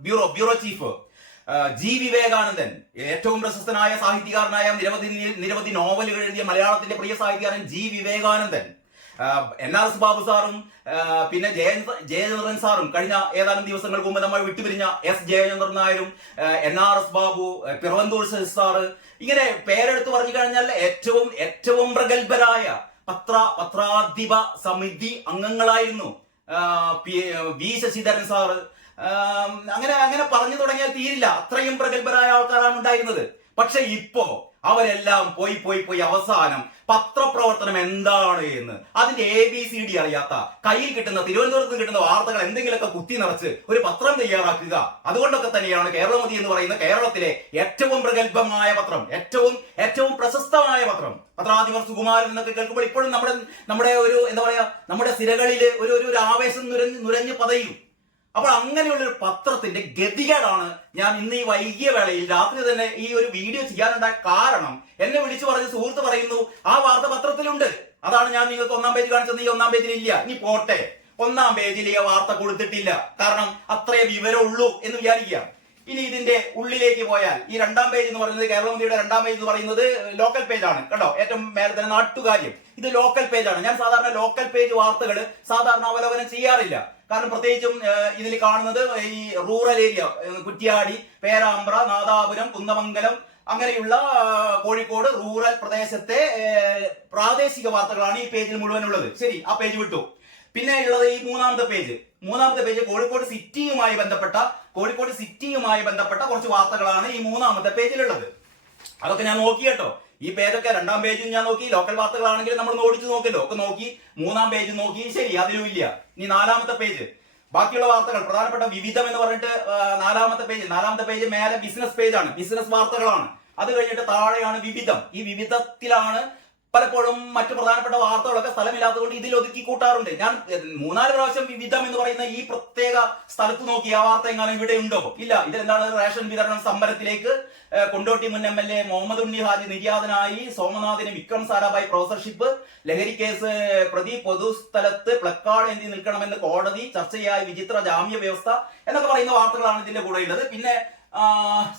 ബ്യൂറോ ചീഫ്. ജി വിവേകാനന്ദൻ, ഏറ്റവും പ്രശസ്തനായ സാഹിത്യകാരനായ നിരവധി നോവലുകൾ എഴുതിയ മലയാളത്തിന്റെ പ്രിയ സാഹിത്യകാരൻ ജി വിവേകാനന്ദൻ, NRS ബാബു സാറും പിന്നെ ജയചന്ദ്രൻ സാറും, കഴിഞ്ഞ ഏതാനും ദിവസങ്ങൾക്ക് മുമ്പ് നമ്മൾ വിട്ടുപിരിഞ്ഞ S ജയചന്ദ്രൻ നായരും NRS ബാബു, പിറവന്തൂർ സാറ്, ഇങ്ങനെ പേരെടുത്ത് പറഞ്ഞു കഴിഞ്ഞാൽ ഏറ്റവും പ്രഗത്ഭരായ പത്രാധിപ സമിതി അംഗങ്ങളായിരുന്നു വി ശശിധരൻ സാറ്. അങ്ങനെ പറഞ്ഞു തുടങ്ങിയാൽ തീരില്ല, അത്രയും പ്രഗത്ഭരായ ആൾക്കാരാണ് ഉണ്ടായിരുന്നത്. പക്ഷെ ഇപ്പോ അവരെല്ലാം പോയി അവസാനം പത്രപ്രവർത്തനം എന്താണ് എന്ന് അതിന്റെ ABCD അറിയാത്ത, കയ്യിൽ കിട്ടുന്ന തിരുവനന്തപുരത്ത് കിട്ടുന്ന വാർത്തകൾ എന്തെങ്കിലുമൊക്കെ കുത്തി നിറച്ച് ഒരു പത്രം തയ്യാറാക്കുക. അതുകൊണ്ടൊക്കെ തന്നെയാണ് കേരളമതി എന്ന് പറയുന്ന കേരളത്തിലെ ഏറ്റവും പ്രഗത്ഭമായ പത്രം, ഏറ്റവും പ്രശസ്തമായ പത്രം, പത്രാധിപർ സുകുമാരൻ എന്നൊക്കെ കേൾക്കുമ്പോൾ ഇപ്പോഴും നമ്മുടെ ഒരു എന്താ പറയാ, നമ്മുടെ സിരകളിൽ ഒരു ആവേശം നുരഞ്ഞു പതയും. അപ്പോൾ അങ്ങനെയുള്ളൊരു പത്രത്തിന്റെ ഗതികേടാണ് ഞാൻ ഇന്ന് ഈ വൈകിയ വേളയിൽ രാത്രി തന്നെ ഈ ഒരു വീഡിയോ ചെയ്യാനുണ്ടായ കാരണം. എന്നെ വിളിച്ചു പറഞ്ഞ സുഹൃത്ത് പറയുന്നു ആ വാർത്ത പത്രത്തിലുണ്ട്, അതാണ് ഞാൻ നിങ്ങൾക്ക് 1-ാം പേജ് കാണിച്ചത്. ഈ 1-ാം പേജിൽ ഇല്ല, ഇനി പോട്ടെ, 1-ാം പേജിൽ ഈ വാർത്ത കൊടുത്തിട്ടില്ല, കാരണം അത്രേ വിവരമുള്ളൂ എന്ന് വിചാരിക്കുക. ഇനി ഇതിന്റെ ഉള്ളിലേക്ക് പോയാൽ ഈ 2-ാം പേജ് എന്ന് പറയുന്നത്, കേരളമതിയുടെ 2-ാം പേജ് എന്ന് പറയുന്നത് ലോക്കൽ പേജ് ആണ് കേട്ടോ. ഏറ്റവും മേലെ തന്നെ നാട്ടുകാര്യം, ഇത് ലോക്കൽ പേജ് ആണ്. ഞാൻ സാധാരണ ലോക്കൽ പേജ് വാർത്തകൾ സാധാരണ അവലോകനം ചെയ്യാറില്ല. കാരണം പ്രത്യേകിച്ചും ഇതിൽ കാണുന്നത് ഈ റൂറൽ ഏരിയ, കുറ്റ്യാടി, പേരാമ്പ്ര, നാദാപുരം, കുന്നമംഗലം, അങ്ങനെയുള്ള കോഴിക്കോട് റൂറൽ പ്രദേശത്തെ പ്രാദേശിക വാർത്തകളാണ് ഈ പേജിൽ മുഴുവൻ ഉള്ളത്. ശരി, ആ പേജ് വിട്ടു. പിന്നെ ഉള്ളത് ഈ 3-ാമത്തെ പേജ് കോഴിക്കോട് സിറ്റിയുമായി ബന്ധപ്പെട്ട കുറച്ച് വാർത്തകളാണ് ഈ 3-ാമത്തെ പേജിലുള്ളത്. അതൊക്കെ ഞാൻ നോക്കി കേട്ടോ. ഈ പേജൊക്കെ 2-ാം പേജും ഞാൻ നോക്കി, ലോക്കൽ വാർത്തകളാണെങ്കിൽ നമ്മൾ ഓടിച്ചു നോക്കല്ലോ, ഒക്കെ നോക്കി. 3-ാം പേജ് നോക്കി, ശരി, അതിലും ഇല്ല. ഇനി 4-ാമത്തെ പേജ്, ബാക്കിയുള്ള വാർത്തകൾ, പ്രധാനപ്പെട്ട വിവിധം എന്ന് പറഞ്ഞിട്ട് 4-ാമത്തെ പേജ് മേലെ ബിസിനസ് പേജാണ്, ബിസിനസ് വാർത്തകളാണ്. അത് കഴിഞ്ഞിട്ട് താഴെയാണ് വിവിധം. ഈ വിവിധത്തിലാണ് പലപ്പോഴും മറ്റു പ്രധാനപ്പെട്ട വാർത്തകളൊക്കെ സ്ഥലമില്ലാത്തതുകൊണ്ട് ഇതിൽ ഒതുക്കി കൂട്ടാറുണ്ട്. ഞാൻ 3-4 പ്രാവശ്യം വിവിധം എന്ന് പറയുന്ന ഈ പ്രത്യേക സ്ഥലത്ത് നോക്കി ആ വാർത്ത എങ്ങാനും ഇവിടെ ഉണ്ടോ? ഇല്ല. ഇതിലെന്താണ്? റേഷൻ വിതരണ സമരത്തിലേക്ക് കൊണ്ടോട്ടി മുൻ MLA മുഹമ്മദ് ഉണ്ണി ഹാജി നിര്യാതനായി, സോമനാഥിന് വിക്രം സാരാഭായ് പ്രൊഫസർഷിപ്പ്, ലഹരി കേസ് പ്രതി പൊതുസ്ഥലത്ത് പ്ലക്കാർഡ് എന്തി നിൽക്കണമെന്ന് കോടതി, ചർച്ചയായ വിചിത്ര ജാമ്യ വ്യവസ്ഥ എന്നൊക്കെ പറയുന്ന വാർത്തകളാണ് ഇതിന്റെ കൂടെ ഉള്ളത്. പിന്നെ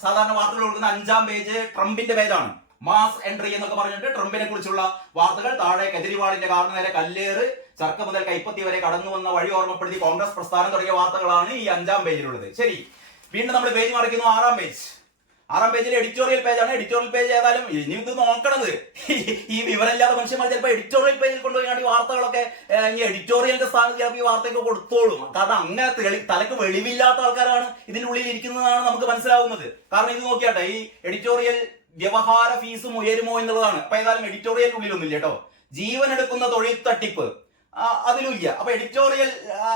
സാധാരണ വാർത്തകൾ കൊടുക്കുന്ന 5-ാം പേജ് ട്രംപിന്റെ പേജാണ്. മാസ് എൻട്രി എന്നൊക്കെ പറഞ്ഞിട്ട് ട്രംപിനെ കുറിച്ചുള്ള വാർത്തകൾ. താഴെ കെജ്രിവാളിന്റെ കാറിന് നേരെ കല്ലേറ്, ചർക്ക മുതൽ കൈപ്പത്തി വരെ കടന്നു വന്ന വഴി ഓർമ്മപ്പെടുത്തി കോൺഗ്രസ് പ്രസ്ഥാനം തുടങ്ങിയ വാർത്തകളാണ് ഈ 5-ാം പേജിലുള്ളത്. ശരി, വീണ്ടും നമ്മൾ പേജ് മറിക്കുന്നു. 6-ാം പേജിൽ എഡിറ്റോറിയൽ പേജാണ്. എഡിറ്റോറിയൽ പേജ് ഏതായാലും ഇനി ഇത് നോക്കണത് ഈ വിവരമില്ലാത്ത മനുഷ്യന്മാർ ചിലപ്പോൾ എഡിറ്റോറിയൽ പേജിൽ കൊണ്ടുപോയി വാർത്തകളൊക്കെ ഈ എഡിറ്റോറിയലിന്റെ സ്ഥാനത്ത് ചിലപ്പോൾ ഈ വാർത്തയൊക്കെ കൊടുത്തോളും. കാരണം അങ്ങനെ തലക്ക് വെളിവില്ലാത്ത ആൾക്കാരാണ് ഇതിന്റെ ഉള്ളിൽ ഇരിക്കുന്നതാണ് നമുക്ക് മനസ്സിലാവുന്നത്. കാരണം ഇത് നോക്കിയാട്ടെ, ഈ എഡിറ്റോറിയൽ വ്യവഹാര ഫീസും ഉയരുമോ എന്നുള്ളതാണ്. അപ്പൊ ഏതായാലും എഡിറ്റോറിയൽ ഉള്ളിലൊന്നും ഇല്ല കേട്ടോ. ജീവൻ എടുക്കുന്ന തൊഴിൽ തട്ടിപ്പ് അതിലും ഇല്ല. അപ്പൊ എഡിറ്റോറിയൽ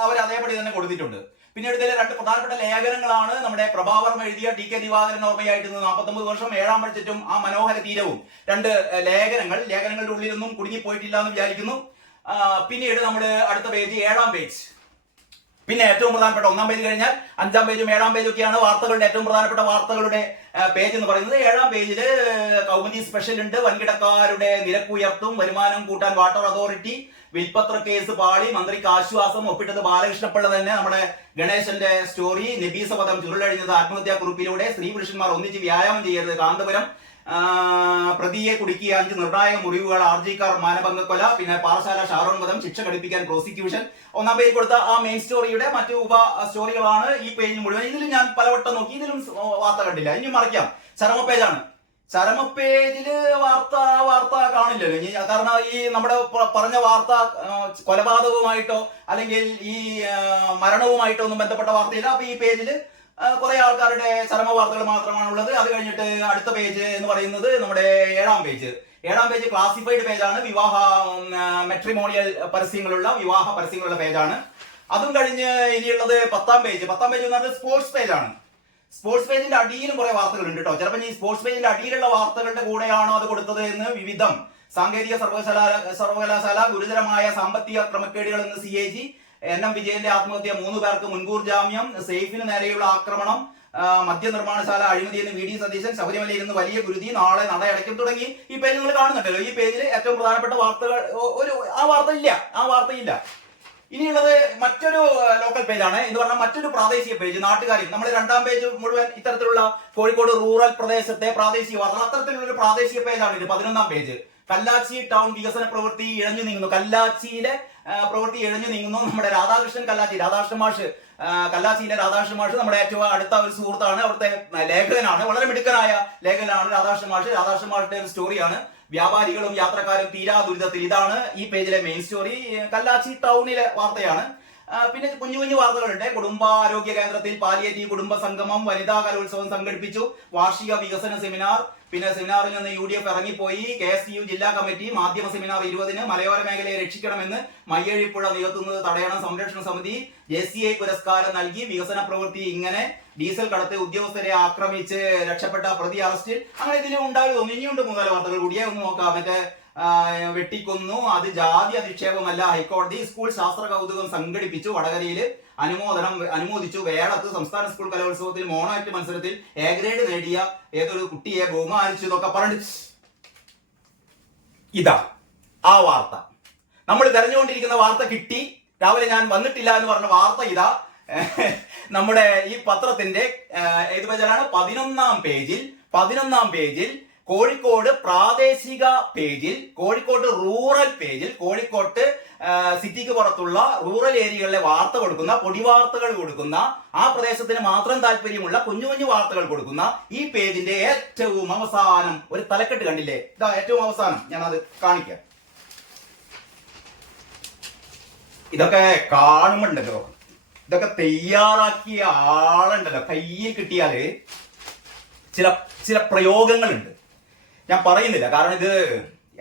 അവർ അതേപടി തന്നെ കൊടുത്തിട്ടുണ്ട്. പിന്നീട് ഇതിലെ 2 പ്രധാനപ്പെട്ട ലേഖനങ്ങളാണ് നമ്മുടെ പ്രഭാവർമ്മ എഴുതിയ TK ദിവാകരൻ ഓർമ്മയായിട്ട് 49 വർഷം 7-ാം ബഡ്ജറ്റും ആ മനോഹര തീരവും. 2 ലേഖനങ്ങളുടെ ഉള്ളിലൊന്നും കുടുങ്ങിപ്പോയിട്ടില്ല എന്ന് വിചാരിക്കുന്നു. പിന്നീട് നമ്മുടെ അടുത്ത പേജ് 7-ാം പേജ്. പിന്നെ ഏറ്റവും പ്രധാനപ്പെട്ട 1-ാം പേജ് കഴിഞ്ഞാൽ 5-ാം പേജും 7-ാം പേജും ഒക്കെയാണ് വാർത്തകളുടെ ഏറ്റവും പ്രധാനപ്പെട്ട വാർത്തകളുടെ പേജ് എന്ന് പറയുന്നത്. 7-ാം പേജില് കൗമുദി സ്പെഷ്യൽ ഉണ്ട്. വൻകിടക്കാരുടെ നിരക്കുയർത്തും, വരുമാനം കൂട്ടാൻ വാട്ടർ അതോറിറ്റി, വിൽപത്ര കേസ് പാളി, മന്ത്രിക്ക് ആശ്വാസം, ഒപ്പിട്ടത് ബാലകൃഷ്ണപിള്ള തന്നെ. നമ്മുടെ ഗണേശന്റെ സ്റ്റോറി, നബീസ പദം ചുരുളഴിഞ്ഞത് ആത്മഹത്യാ കുറിപ്പിലൂടെ, സ്ത്രീ പുരുഷന്മാർ ഒന്നിച്ച് വ്യായാമം ചെയ്യരുത്, കാന്തപുരം, പ്രതിയെ കുടുക്കിയ 5 നിർണായക മുറിവുകൾ, RG-കാർ മാനഭംഗക്കൊല, പിന്നെ പാറശാല ഷാരോൺ വധം, ശിക്ഷ ഘടിപ്പിക്കാൻ പ്രോസിക്യൂഷൻ. 1-ാം പേജ് കൊടുത്ത ആ മെയിൻ സ്റ്റോറിയുടെ മറ്റു ഉപ സ്റ്റോറികളാണ് ഈ പേജ് മുഴുവൻ. ഇതിലും ഞാൻ പലവട്ടം നോക്കി, ഇതിലും വാർത്ത കണ്ടില്ല. ഇനി മറിക്കാം. ചരമ പേജാണ്. ചരമപ്പേജില് വാർത്ത കാണില്ലല്ലോ. കാരണം ഈ നമ്മുടെ പറഞ്ഞ വാർത്ത കൊലപാതകവുമായിട്ടോ അല്ലെങ്കിൽ ഈ മരണവുമായിട്ടോ ഒന്നും ബന്ധപ്പെട്ട വാർത്തയില്ല. അപ്പൊ ഈ പേജില് കുറെ ആൾക്കാരുടെ ചരമ വാർത്തകൾ മാത്രമാണ് ഉള്ളത്. അത് കഴിഞ്ഞിട്ട് അടുത്ത പേജ് എന്ന് പറയുന്നത് നമ്മുടെ 7-ാം പേജ്. 7-ാം പേജ് ക്ലാസിഫൈഡ് പേജാണ്. മെട്രിമോണിയൽ വിവാഹ പരസ്യങ്ങളുള്ള പേജാണ്. അതും കഴിഞ്ഞ് ഇനിയുള്ളത് 10-ാം പേജ്. 10-ാം പേജ് എന്ന് പറഞ്ഞാൽ സ്പോർട്സ് പേജാണ്. സ്പോർട്സ് പേജിന്റെ അടിയിലും കുറെ വാർത്തകൾ ഉണ്ട് കേട്ടോ. ചിലപ്പോൾ ഈ സ്പോർട്സ് പേജിന്റെ അടിയിലുള്ള വാർത്തകളുടെ കൂടെയാണോ അത് കൊടുത്തത് എന്ന് വിവിധം. സാങ്കേതിക സർവകലാശാല ഗുരുതരമായ സാമ്പത്തിക ക്രമക്കേടുകൾ എന്ന് CAG. NM വിജയന്റെ ആത്മഹത്യ, 3 പേർക്ക് മുൻകൂർ ജാമ്യം, സെയ്ഫിന് നേരെയുള്ള ആക്രമണം, മദ്യനിർമ്മാണശാല അഴിമതി എന്ന് VD സതീശൻ, ശബരിമലയിൽ നിന്ന് വലിയ ഗുരുതി, നാളെ നട അടയ്ക്കും തുടങ്ങി ഈ പേജ് നിങ്ങൾ കാണുന്നുണ്ടല്ലോ. ഈ പേജിൽ ഏറ്റവും പ്രധാനപ്പെട്ട വാർത്തകൾ ആ വാർത്തയില്ല. ഇനിയുള്ളത് മറ്റൊരു ലോക്കൽ പേജാണ് എന്ന് പറഞ്ഞാൽ മറ്റൊരു പ്രാദേശിക പേജ് നാട്ടുകാരി. നമ്മൾ രണ്ടാം പേജ് മുഴുവൻ ഇത്തരത്തിലുള്ള കോഴിക്കോട് റൂറൽ പ്രദേശത്തെ പ്രാദേശിക വാർത്തകൾ അത്തരത്തിലുള്ള ഒരു പ്രാദേശിക പേജാണ് ഇത്. 11ാം പേജ്. കല്ലാച്ചി ടൗൺ വികസന പ്രവൃത്തി ഇഴഞ്ഞു നീങ്ങുന്നു. കല്ലാച്ചിയിലെ പ്രവൃത്തി ഇഴഞ്ഞു നീങ്ങുന്നു. നമ്മുടെ രാധാകൃഷ്ണൻ കല്ലാച്ചി, രാധാകൃഷ്ണൻ മാഷ്, കല്ലാച്ചിയിലെ രാധാകൃഷ്ണൻ മാഷ് നമ്മുടെ ഏറ്റവും അടുത്ത ഒരു സുഹൃത്താണ്, അവിടുത്തെ ലേഖകനാണ്, വളരെ മിടുക്കനായ ലേഖകനാണ് രാധാകൃഷ്ണൻ മാഷ്. രാധാകൃഷ്ണൻ മാഷിന്റെ ഒരു സ്റ്റോറിയാണ് വ്യാപാരികളും യാത്രക്കാരും തീരാ ദുരിതത്തിൽ. ഇതാണ് ഈ പേജിലെ മെയിൻ സ്റ്റോറി. കല്ലാച്ചി ടൗണിലെ വാർത്തയാണ്. പിന്നെ കുഞ്ഞു കുഞ്ഞു വാർത്തകളുണ്ട്. കുടുംബാരോഗ്യ കേന്ദ്രത്തിൽ പാലിയേറ്റീവ് കുടുംബ സംഗമം, വനിതാ കലോത്സവം സംഘടിപ്പിച്ചു, വാർഷിക വികസന സെമിനാർ. പിന്നെ സെമിനാറിൽ നിന്ന് UDF ഇറങ്ങിപ്പോയി. KSTU ജില്ലാ കമ്മിറ്റി മാധ്യമ സെമിനാർ 20-ന്. മലയോര മേഖലയെ രക്ഷിക്കണമെന്ന് മയ്യഴിപ്പുഴ നികത്തുന്നത് തടയണം സംരക്ഷണ സമിതി JCI പുരസ്കാരം നൽകി. വികസന പ്രവൃത്തി ഇങ്ങനെ. ഡീസൽ കടത്ത് ഉദ്യോഗസ്ഥരെ ആക്രമിച്ച് രക്ഷപ്പെട്ട പ്രതി അറസ്റ്റിൽ. അങ്ങനെ ഇതിലും ഉണ്ടാകും. ഇനിയുണ്ട് മൂന്നാല് വാർത്തകൾ കൂടിയേ. ഒന്ന് നോക്കാം. മറ്റേ വെട്ടിക്കൊന്നു, അത് ജാതി അധിക്ഷേപമല്ല, ഹൈക്കോടതി. സ്കൂൾ ശാസ്ത്ര കൗതുകം സംഘടിപ്പിച്ചു, വടകരയിൽ അനുമോദിച്ചു. വേളത്ത് സംസ്ഥാന സ്കൂൾ കലോത്സവത്തിൽ മോണോ ആക്ട് മത്സരത്തിൽ A ഗ്രേഡ് നേടിയ ഏതൊരു കുട്ടിയെ ബഹുമാനിച്ചു എന്നൊക്കെ പറഞ്ഞിട്ട് ഇതാ ആ വാർത്ത. നമ്മൾ തെരഞ്ഞുകൊണ്ടിരിക്കുന്ന വാർത്ത കിട്ടി. രാവിലെ ഞാൻ വന്നിട്ടില്ല എന്ന് പറഞ്ഞ വാർത്ത ഇതാ. നമ്മുടെ ഈ പത്രത്തിന്റെ ഏത് പേജിലാണ്? 11ാം പേജിൽ കോഴിക്കോട് പ്രാദേശിക പേജിൽ, കോഴിക്കോട് റൂറൽ പേജിൽ, കോഴിക്കോട്ട് സിറ്റിക്ക് പുറത്തുള്ള റൂറൽ ഏരിയകളിലെ വാർത്ത കൊടുക്കുന്ന, പൊടിവാർത്തകൾ കൊടുക്കുന്ന, ആ പ്രദേശത്തിന് മാത്രം താല്പര്യമുള്ള കുഞ്ഞു കുഞ്ഞു വാർത്തകൾ കൊടുക്കുന്ന ഈ പേജിന്റെ ഏറ്റവും അവസാനം ഒരു തലക്കെട്ട് കണ്ടില്ലേ? ഇതാ ഏറ്റവും അവസാനം. ഞാനത് കാണിക്കാം. ഇതൊക്കെ കാണുമ്പോണ്ടല്ലോ, ഇതൊക്കെ തയ്യാറാക്കിയ ആളുണ്ടല്ലോ, കയ്യിൽ കിട്ടിയാല് ചില പ്രയോഗങ്ങളുണ്ട്. ഞാൻ പറയുന്നില്ല, കാരണം ഇത്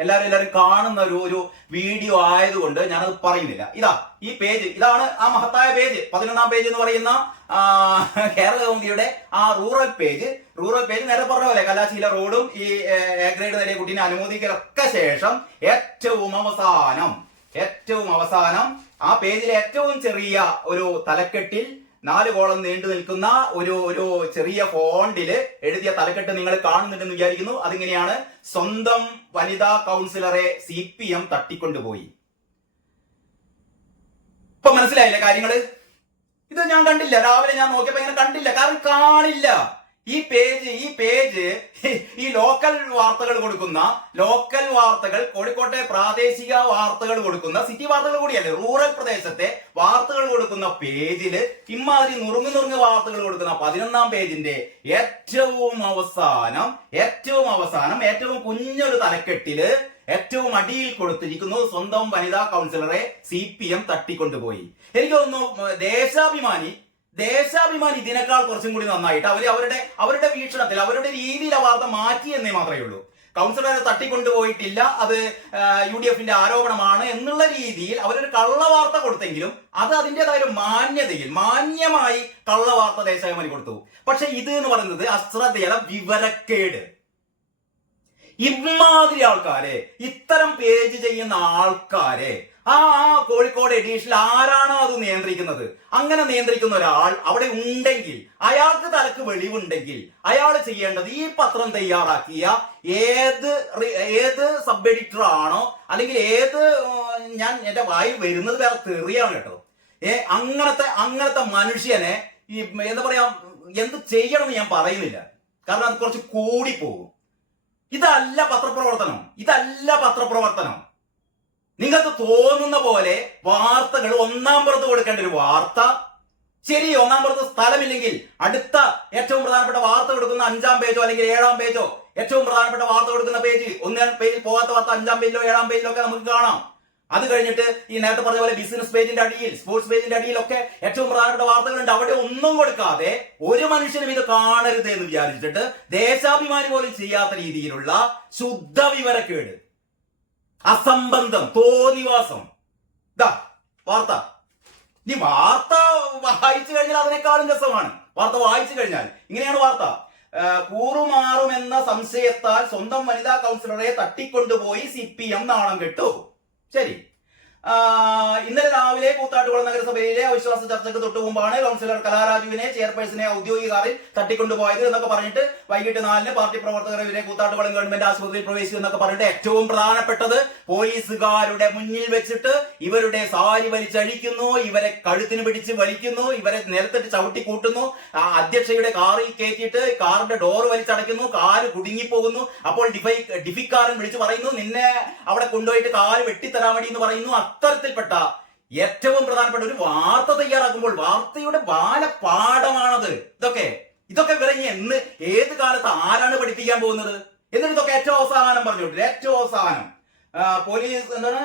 എല്ലാവരും കാണുന്ന ഒരു വീഡിയോ ആയതുകൊണ്ട് ഞാനത് പറയുന്നില്ല. ഇതാ ഈ പേജ്, ഇതാണ് ആ മഹത്തായ പേജ്. 11ാം പേജ് എന്ന് പറയുന്ന കേരള കൗമുദിയുടെ ആ റൂറൽ പേജ് നേരെ പറഞ്ഞ പോലെ കല്ലാച്ചിയിലെ റോഡും ഈ A ഗ്രേഡ് നേടിയ കുട്ടീനെ അനുമോദിക്കലൊക്കെ ശേഷം ഏറ്റവും അവസാനം ആ പേജിലെ ഏറ്റവും ചെറിയ ഒരു തലക്കെട്ടിൽ 4 കോളം നീണ്ടു നിൽക്കുന്ന ഒരു ചെറിയ ഫോണ്ടില് എഴുതിയ തലക്കെട്ട് നിങ്ങൾ കാണുന്നുണ്ടെന്ന് വിചാരിക്കുന്നു. അതിങ്ങനെയാണ്: സ്വന്തം വനിതാ കൗൺസിലറെ CPM തട്ടിക്കൊണ്ടുപോയി. ഇപ്പൊ മനസ്സിലായില്ലേ കാര്യങ്ങള്? ഇത് ഞാൻ കണ്ടില്ല. രാവിലെ ഞാൻ നോക്കിയപ്പോ ഇങ്ങനെ കണ്ടില്ല. കാരണം കാണില്ല. ഈ പേജ് ഈ ലോക്കൽ വാർത്തകൾ കൊടുക്കുന്ന, ലോക്കൽ വാർത്തകൾ, കോഴിക്കോട്ടെ പ്രാദേശിക വാർത്തകൾ കൊടുക്കുന്ന, സിറ്റി വാർത്തകൾ കൂടിയല്ലേ, റൂറൽ പ്രദേശത്തെ വാർത്തകൾ കൊടുക്കുന്ന പേജില് ഇമാതിരി നുറുങ്ങ് വാർത്തകൾ കൊടുക്കുന്ന 11ാം പേജിന്റെ ഏറ്റവും അവസാനം ഏറ്റവും കുഞ്ഞൊരു തലക്കെട്ടില് ഏറ്റവും അടിയിൽ കൊടുത്തിരിക്കുന്നു: സ്വന്തം വനിതാ കൗൺസിലറെ CPM തട്ടിക്കൊണ്ടുപോയി. എനിക്ക് തോന്നുന്നു ദേശാഭിമാനി ഇതിനേക്കാൾ കുറച്ചും കൂടി നന്നായിട്ട് അവരുടെ വീക്ഷണത്തിൽ, അവരുടെ രീതിയിൽ ആ വാർത്ത മാറ്റി എന്നേ മാത്രമേ ഉള്ളൂ. കൗൺസിലറെ തട്ടിക്കൊണ്ടുപോയിട്ടില്ല, അത് UDFന്റെ ആരോപണമാണ് എന്നുള്ള രീതിയിൽ അവരൊരു കള്ളവാർത്ത കൊടുത്തെങ്കിലും അത് അതിൻ്റെതായ ഒരു മാന്യമായി കള്ളവാർത്ത ദേശാഭിമാനി കൊടുത്തു. പക്ഷെ ഇത് എന്ന് പറയുന്നത് അശ്രദ്ധയുടെ വിവരക്കേട്. ഇമാതിരി ആൾക്കാരെ, ഇത്തരം പേജ് ചെയ്യുന്ന ആൾക്കാരെ ആ കോഴിക്കോട് എഡീഷനിൽ ആരാണോ അത് നിയന്ത്രിക്കുന്നത്, അങ്ങനെ നിയന്ത്രിക്കുന്ന ഒരാൾ അവിടെ ഉണ്ടെങ്കിൽ, അയാൾക്ക് തലക്ക് വെളിവുണ്ടെങ്കിൽ അയാൾ ചെയ്യേണ്ടത് ഈ പത്രം തയ്യാറാക്കിയ ഏത് സബ് എഡിറ്റർ ആണോ, അല്ലെങ്കിൽ ഞാൻ എന്റെ വായിൽ വരുന്നത് വേറെ തെറിയാണ് കേട്ടോ, അങ്ങനത്തെ മനുഷ്യനെ ഈ എന്താ പറയാ, എന്ത് ചെയ്യണമെന്ന് ഞാൻ പറയുന്നില്ല, കാരണം അത് കുറച്ച് കൂടിപ്പോകും. ഇതല്ല പത്രപ്രവർത്തനം. നിങ്ങൾക്ക് തോന്നുന്ന പോലെ വാർത്തകൾ ഒന്നാം പുറത്ത് കൊടുക്കേണ്ട ഒരു വാർത്ത, ശരി, ഒന്നാം പുറത്ത് സ്ഥലമില്ലെങ്കിൽ അടുത്ത ഏറ്റവും പ്രധാനപ്പെട്ട വാർത്ത കൊടുക്കുന്ന 5ാം പേജോ അല്ലെങ്കിൽ 7ാം പേജോ, ഏറ്റവും പ്രധാനപ്പെട്ട വാർത്ത കൊടുക്കുന്ന പേജ്, 1ാം പേജിൽ പോകാത്ത വാർത്ത 5ാം പേജിലോ 7ാം പേജിലോ ഒക്കെ നമുക്ക് കാണാം. അത് കഴിഞ്ഞിട്ട് ഈ നേരത്തെ പറഞ്ഞ പോലെ ബിസിനസ് പേജിന്റെ അടിയിൽ, സ്പോർട്സ് പേജിന്റെ അടിയിലൊക്കെ ഏറ്റവും പ്രധാനപ്പെട്ട വാർത്തകളുണ്ട്. അവിടെ ഒന്നും കൊടുക്കാതെ ഒരു മനുഷ്യനും ഇത് കാണരുത് എന്ന് വിചാരിച്ചിട്ട് ദേശാഭിമാനി പോലും ചെയ്യാത്ത രീതിയിലുള്ള ശുദ്ധ വിവരക്കേട്, അസംബന്ധം, തോന്നിവാസം. വാർത്ത വായിച്ചു കഴിഞ്ഞാൽ അതിനേക്കാളും രസമാണ്. വാർത്ത വായിച്ചു കഴിഞ്ഞാൽ ഇങ്ങനെയാണ് വാർത്ത: കൂറുമാറുമെന്ന സംശയത്താൽ സ്വന്തം വനിതാ കൗൺസിലറെ തട്ടിക്കൊണ്ടുപോയി CPM നാണം കെട്ടു. ശരി, ഇന്നലെ രാവിലെ കൂത്താട്ടുകുളം നഗരസഭയിലെ അവിശ്വാസ ചർച്ചയ്ക്ക് തൊട്ടു മുമ്പാണ് കൗൺസിലർ കലാരാജുവിനെ ചെയർപേഴ്സണെ ഔദ്യോഗിക കാറിൽ തട്ടിക്കൊണ്ടുപോയത് എന്നൊക്കെ പറഞ്ഞിട്ട് വൈകിട്ട് 4-ന് പാർട്ടി പ്രവർത്തകർ ഇവരെ കൂത്താട്ടുകുളം ഗവൺമെന്റ് ആശുപത്രിയിൽ പ്രവേശിച്ചു എന്നൊക്കെ പറഞ്ഞിട്ട് ഏറ്റവും പ്രധാനപ്പെട്ടത് പോലീസുകാരുടെ മുന്നിൽ വെച്ചിട്ട് ഇവരുടെ സാരി വലിച്ചഴിക്കുന്നു, ഇവരെ കഴുത്തിന് പിടിച്ച് വലിക്കുന്നു, ഇവരെ നിലത്തിട്ട് ചവിട്ടി കൂട്ടുന്നു, അധ്യക്ഷയുടെ കാറിൽ കയറ്റിയിട്ട് കാറിന്റെ ഡോർ വലിച്ചടയ്ക്കുന്നു, കാല് കുടുങ്ങിപ്പോകുന്നു. അപ്പോൾ ഡിഫിക്കാരൻ വിളിച്ചു പറയുന്നു, നിന്നെ അവിടെ കൊണ്ടുപോയിട്ട് കാല് വെട്ടിത്തരാൻ വേണ്ടി എന്ന് പറയുന്നു. അത്തരത്തിൽപ്പെട്ട ഏറ്റവും പ്രധാനപ്പെട്ട ഒരു വാർത്ത തയ്യാറാക്കുമ്പോൾ വാർത്തയുടെ ബാലപാഠമാണത്. ഇതൊക്കെ ഇവരെ എന്ന് ഏത് കാലത്ത് ആരാണ് പഠിപ്പിക്കാൻ പോകുന്നത്? എന്നിട്ട് ഇതൊക്കെ ഏറ്റവും അവസാനം പറഞ്ഞോട്ടെ. ഏറ്റവും അവസാനം പോലീസ് എന്താണ്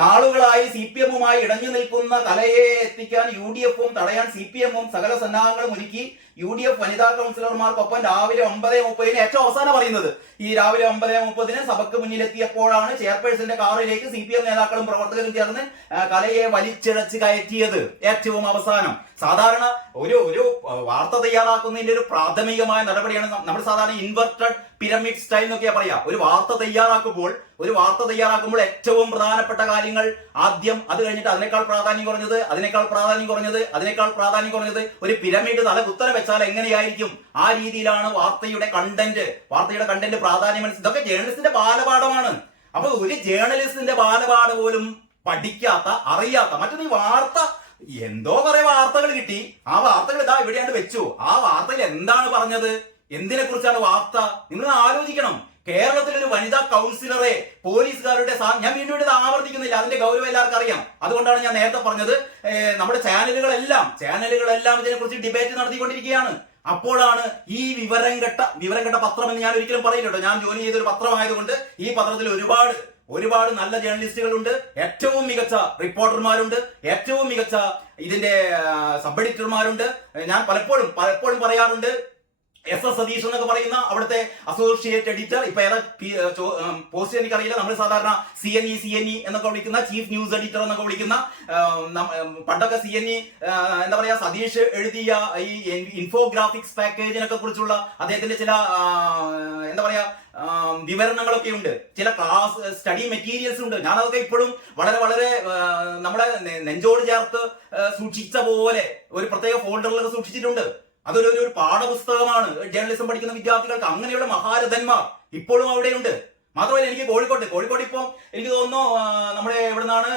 നാളുകളായി CPM-മായി ഇടഞ്ഞു നിൽക്കുന്ന കലയെ എത്തിക്കാൻ UDF-ഉം തടയാൻ CPM-ഉം സകല സന്നാഹങ്ങളും ഒരുക്കി. UDF വനിതാ കൗൺസിലർമാർക്കൊപ്പം രാവിലെ 9:30 ഏറ്റവും അവസാനം പറയുന്നത് ഈ രാവിലെ 9:30 സഭയ്ക്ക് മുന്നിലെത്തിയപ്പോഴാണ് ചെയർപേഴ്സന്റെ കാറിലേക്ക് CPM നേതാക്കളും പ്രവർത്തകരും ചേർന്ന് കലയെ വലിച്ചിഴച്ച് കയറ്റിയത്. ഏറ്റവും അവസാനം സാധാരണ ഒരു വാർത്ത തയ്യാറാക്കുന്നതിന്റെ ഒരു പ്രാഥമികമായ നടപടിയാണ് നമ്മൾ സാധാരണ ഇൻവെർട്ടഡ് പിരമിഡ് സ്റ്റൈൽ എന്നൊക്കെയാ പറയാ. ഒരു വാർത്ത തയ്യാറാക്കുമ്പോൾ ഏറ്റവും പ്രധാനപ്പെട്ട കാര്യങ്ങൾ ആദ്യം, അത് കഴിഞ്ഞിട്ട് അതിനേക്കാൾ പ്രാധാന്യം കുറഞ്ഞത് ഒരു പിരമിഡ് തല കുത്തനെ വെച്ചാൽ എങ്ങനെയായിരിക്കും, ആ രീതിയിലാണ് വാർത്തയുടെ കണ്ടന്റ് പ്രാധാന്യം. ഇതൊക്കെ ജേർണലിസ്റ്റിന്റെ ബാലപാഠമാണ്. അപ്പൊ ഒരു ജേർണലിസ്റ്റിന്റെ ബാലപാഠം പോലും പഠിക്കാത്ത, അറിയാത്ത മറ്റൊരു ഈ വാർത്ത എന്തോ കുറെ വാർത്തകൾ കിട്ടി, ആ വാർത്തകൾ ഇതാ ഇവിടെയാണ് വെച്ചു. ആ വാർത്തയിൽ എന്താണ് പറഞ്ഞത്, എന്തിനെ കുറിച്ചാണ് വാർത്ത? നിങ്ങൾ ആലോചിക്കണം. കേരളത്തിൽ ഒരു വനിതാ കൗൺസിലറെ പോലീസുകാരുടെ ഞാൻ വീണ്ടും ഇത് ആവർത്തിക്കുന്നില്ല, അതിന്റെ ഗൗരവം എല്ലാവർക്കും അറിയാം. അതുകൊണ്ടാണ് ഞാൻ നേരത്തെ പറഞ്ഞത് നമ്മുടെ ചാനലുകളെല്ലാം ഇതിനെക്കുറിച്ച് ഡിബേറ്റ് നടത്തിക്കൊണ്ടിരിക്കുകയാണ്. അപ്പോഴാണ് ഈ വിവരം കെട്ട പത്രം എന്ന് ഞാൻ ഒരിക്കലും പറയില്ല. ഞാൻ ജോലി ചെയ്തൊരു പത്രമായതുകൊണ്ട് ഈ പത്രത്തിൽ ഒരുപാട് നല്ല ജേർണലിസ്റ്റുകളുണ്ട്, ഏറ്റവും മികച്ച റിപ്പോർട്ടർമാരുണ്ട്, ഏറ്റവും മികച്ച ഇതിന്റെ സബ് എഡിറ്റർമാരുണ്ട്. ഞാൻ പലപ്പോഴും പറയാറുണ്ട്, SS സതീഷ് എന്നൊക്കെ പറയുന്ന അവിടുത്തെ അസോസിയേറ്റ് എഡിറ്റർ, ഇപ്പൊ ഏതാ പോസ്റ്റ് എനിക്കറിയില്ല, നമ്മൾ സാധാരണ CNE എന്നൊക്കെ വിളിക്കുന്ന ചീഫ് ന്യൂസ് എഡിറ്റർ എന്നൊക്കെ വിളിക്കുന്ന, പണ്ടൊക്കെ CNE എന്താ പറയാ സതീഷ് എഴുതിയ ഈ ഇൻഫോഗ്രാഫിക്സ് പാക്കേജിനൊക്കെ കുറിച്ചുള്ള അദ്ദേഹത്തിന്റെ ചില എന്താ പറയാ വിവരണങ്ങളൊക്കെ ഉണ്ട്, ചില ക്ലാസ് സ്റ്റഡി മെറ്റീരിയൽസ് ഉണ്ട്. ഞാനതൊക്കെ ഇപ്പോഴും വളരെ നമ്മളെ നെഞ്ചോട് ചേർത്ത് സൂക്ഷിച്ച പോലെ ഒരു പ്രത്യേക ഫോൾഡറിലൊക്കെ സൂക്ഷിച്ചിട്ടുണ്ട്. അതൊരു പാഠപുസ്തകമാണ് ജേർണലിസം പഠിക്കുന്ന വിദ്യാർത്ഥികൾക്ക്. അങ്ങനെയുള്ള മഹാരഥന്മാർ ഇപ്പോഴും അവിടെയുണ്ട്. മാത്രമല്ല എനിക്ക് കോഴിക്കോട് ഇപ്പം എനിക്ക് തോന്നുന്നു നമ്മുടെ എവിടുന്നാണ്,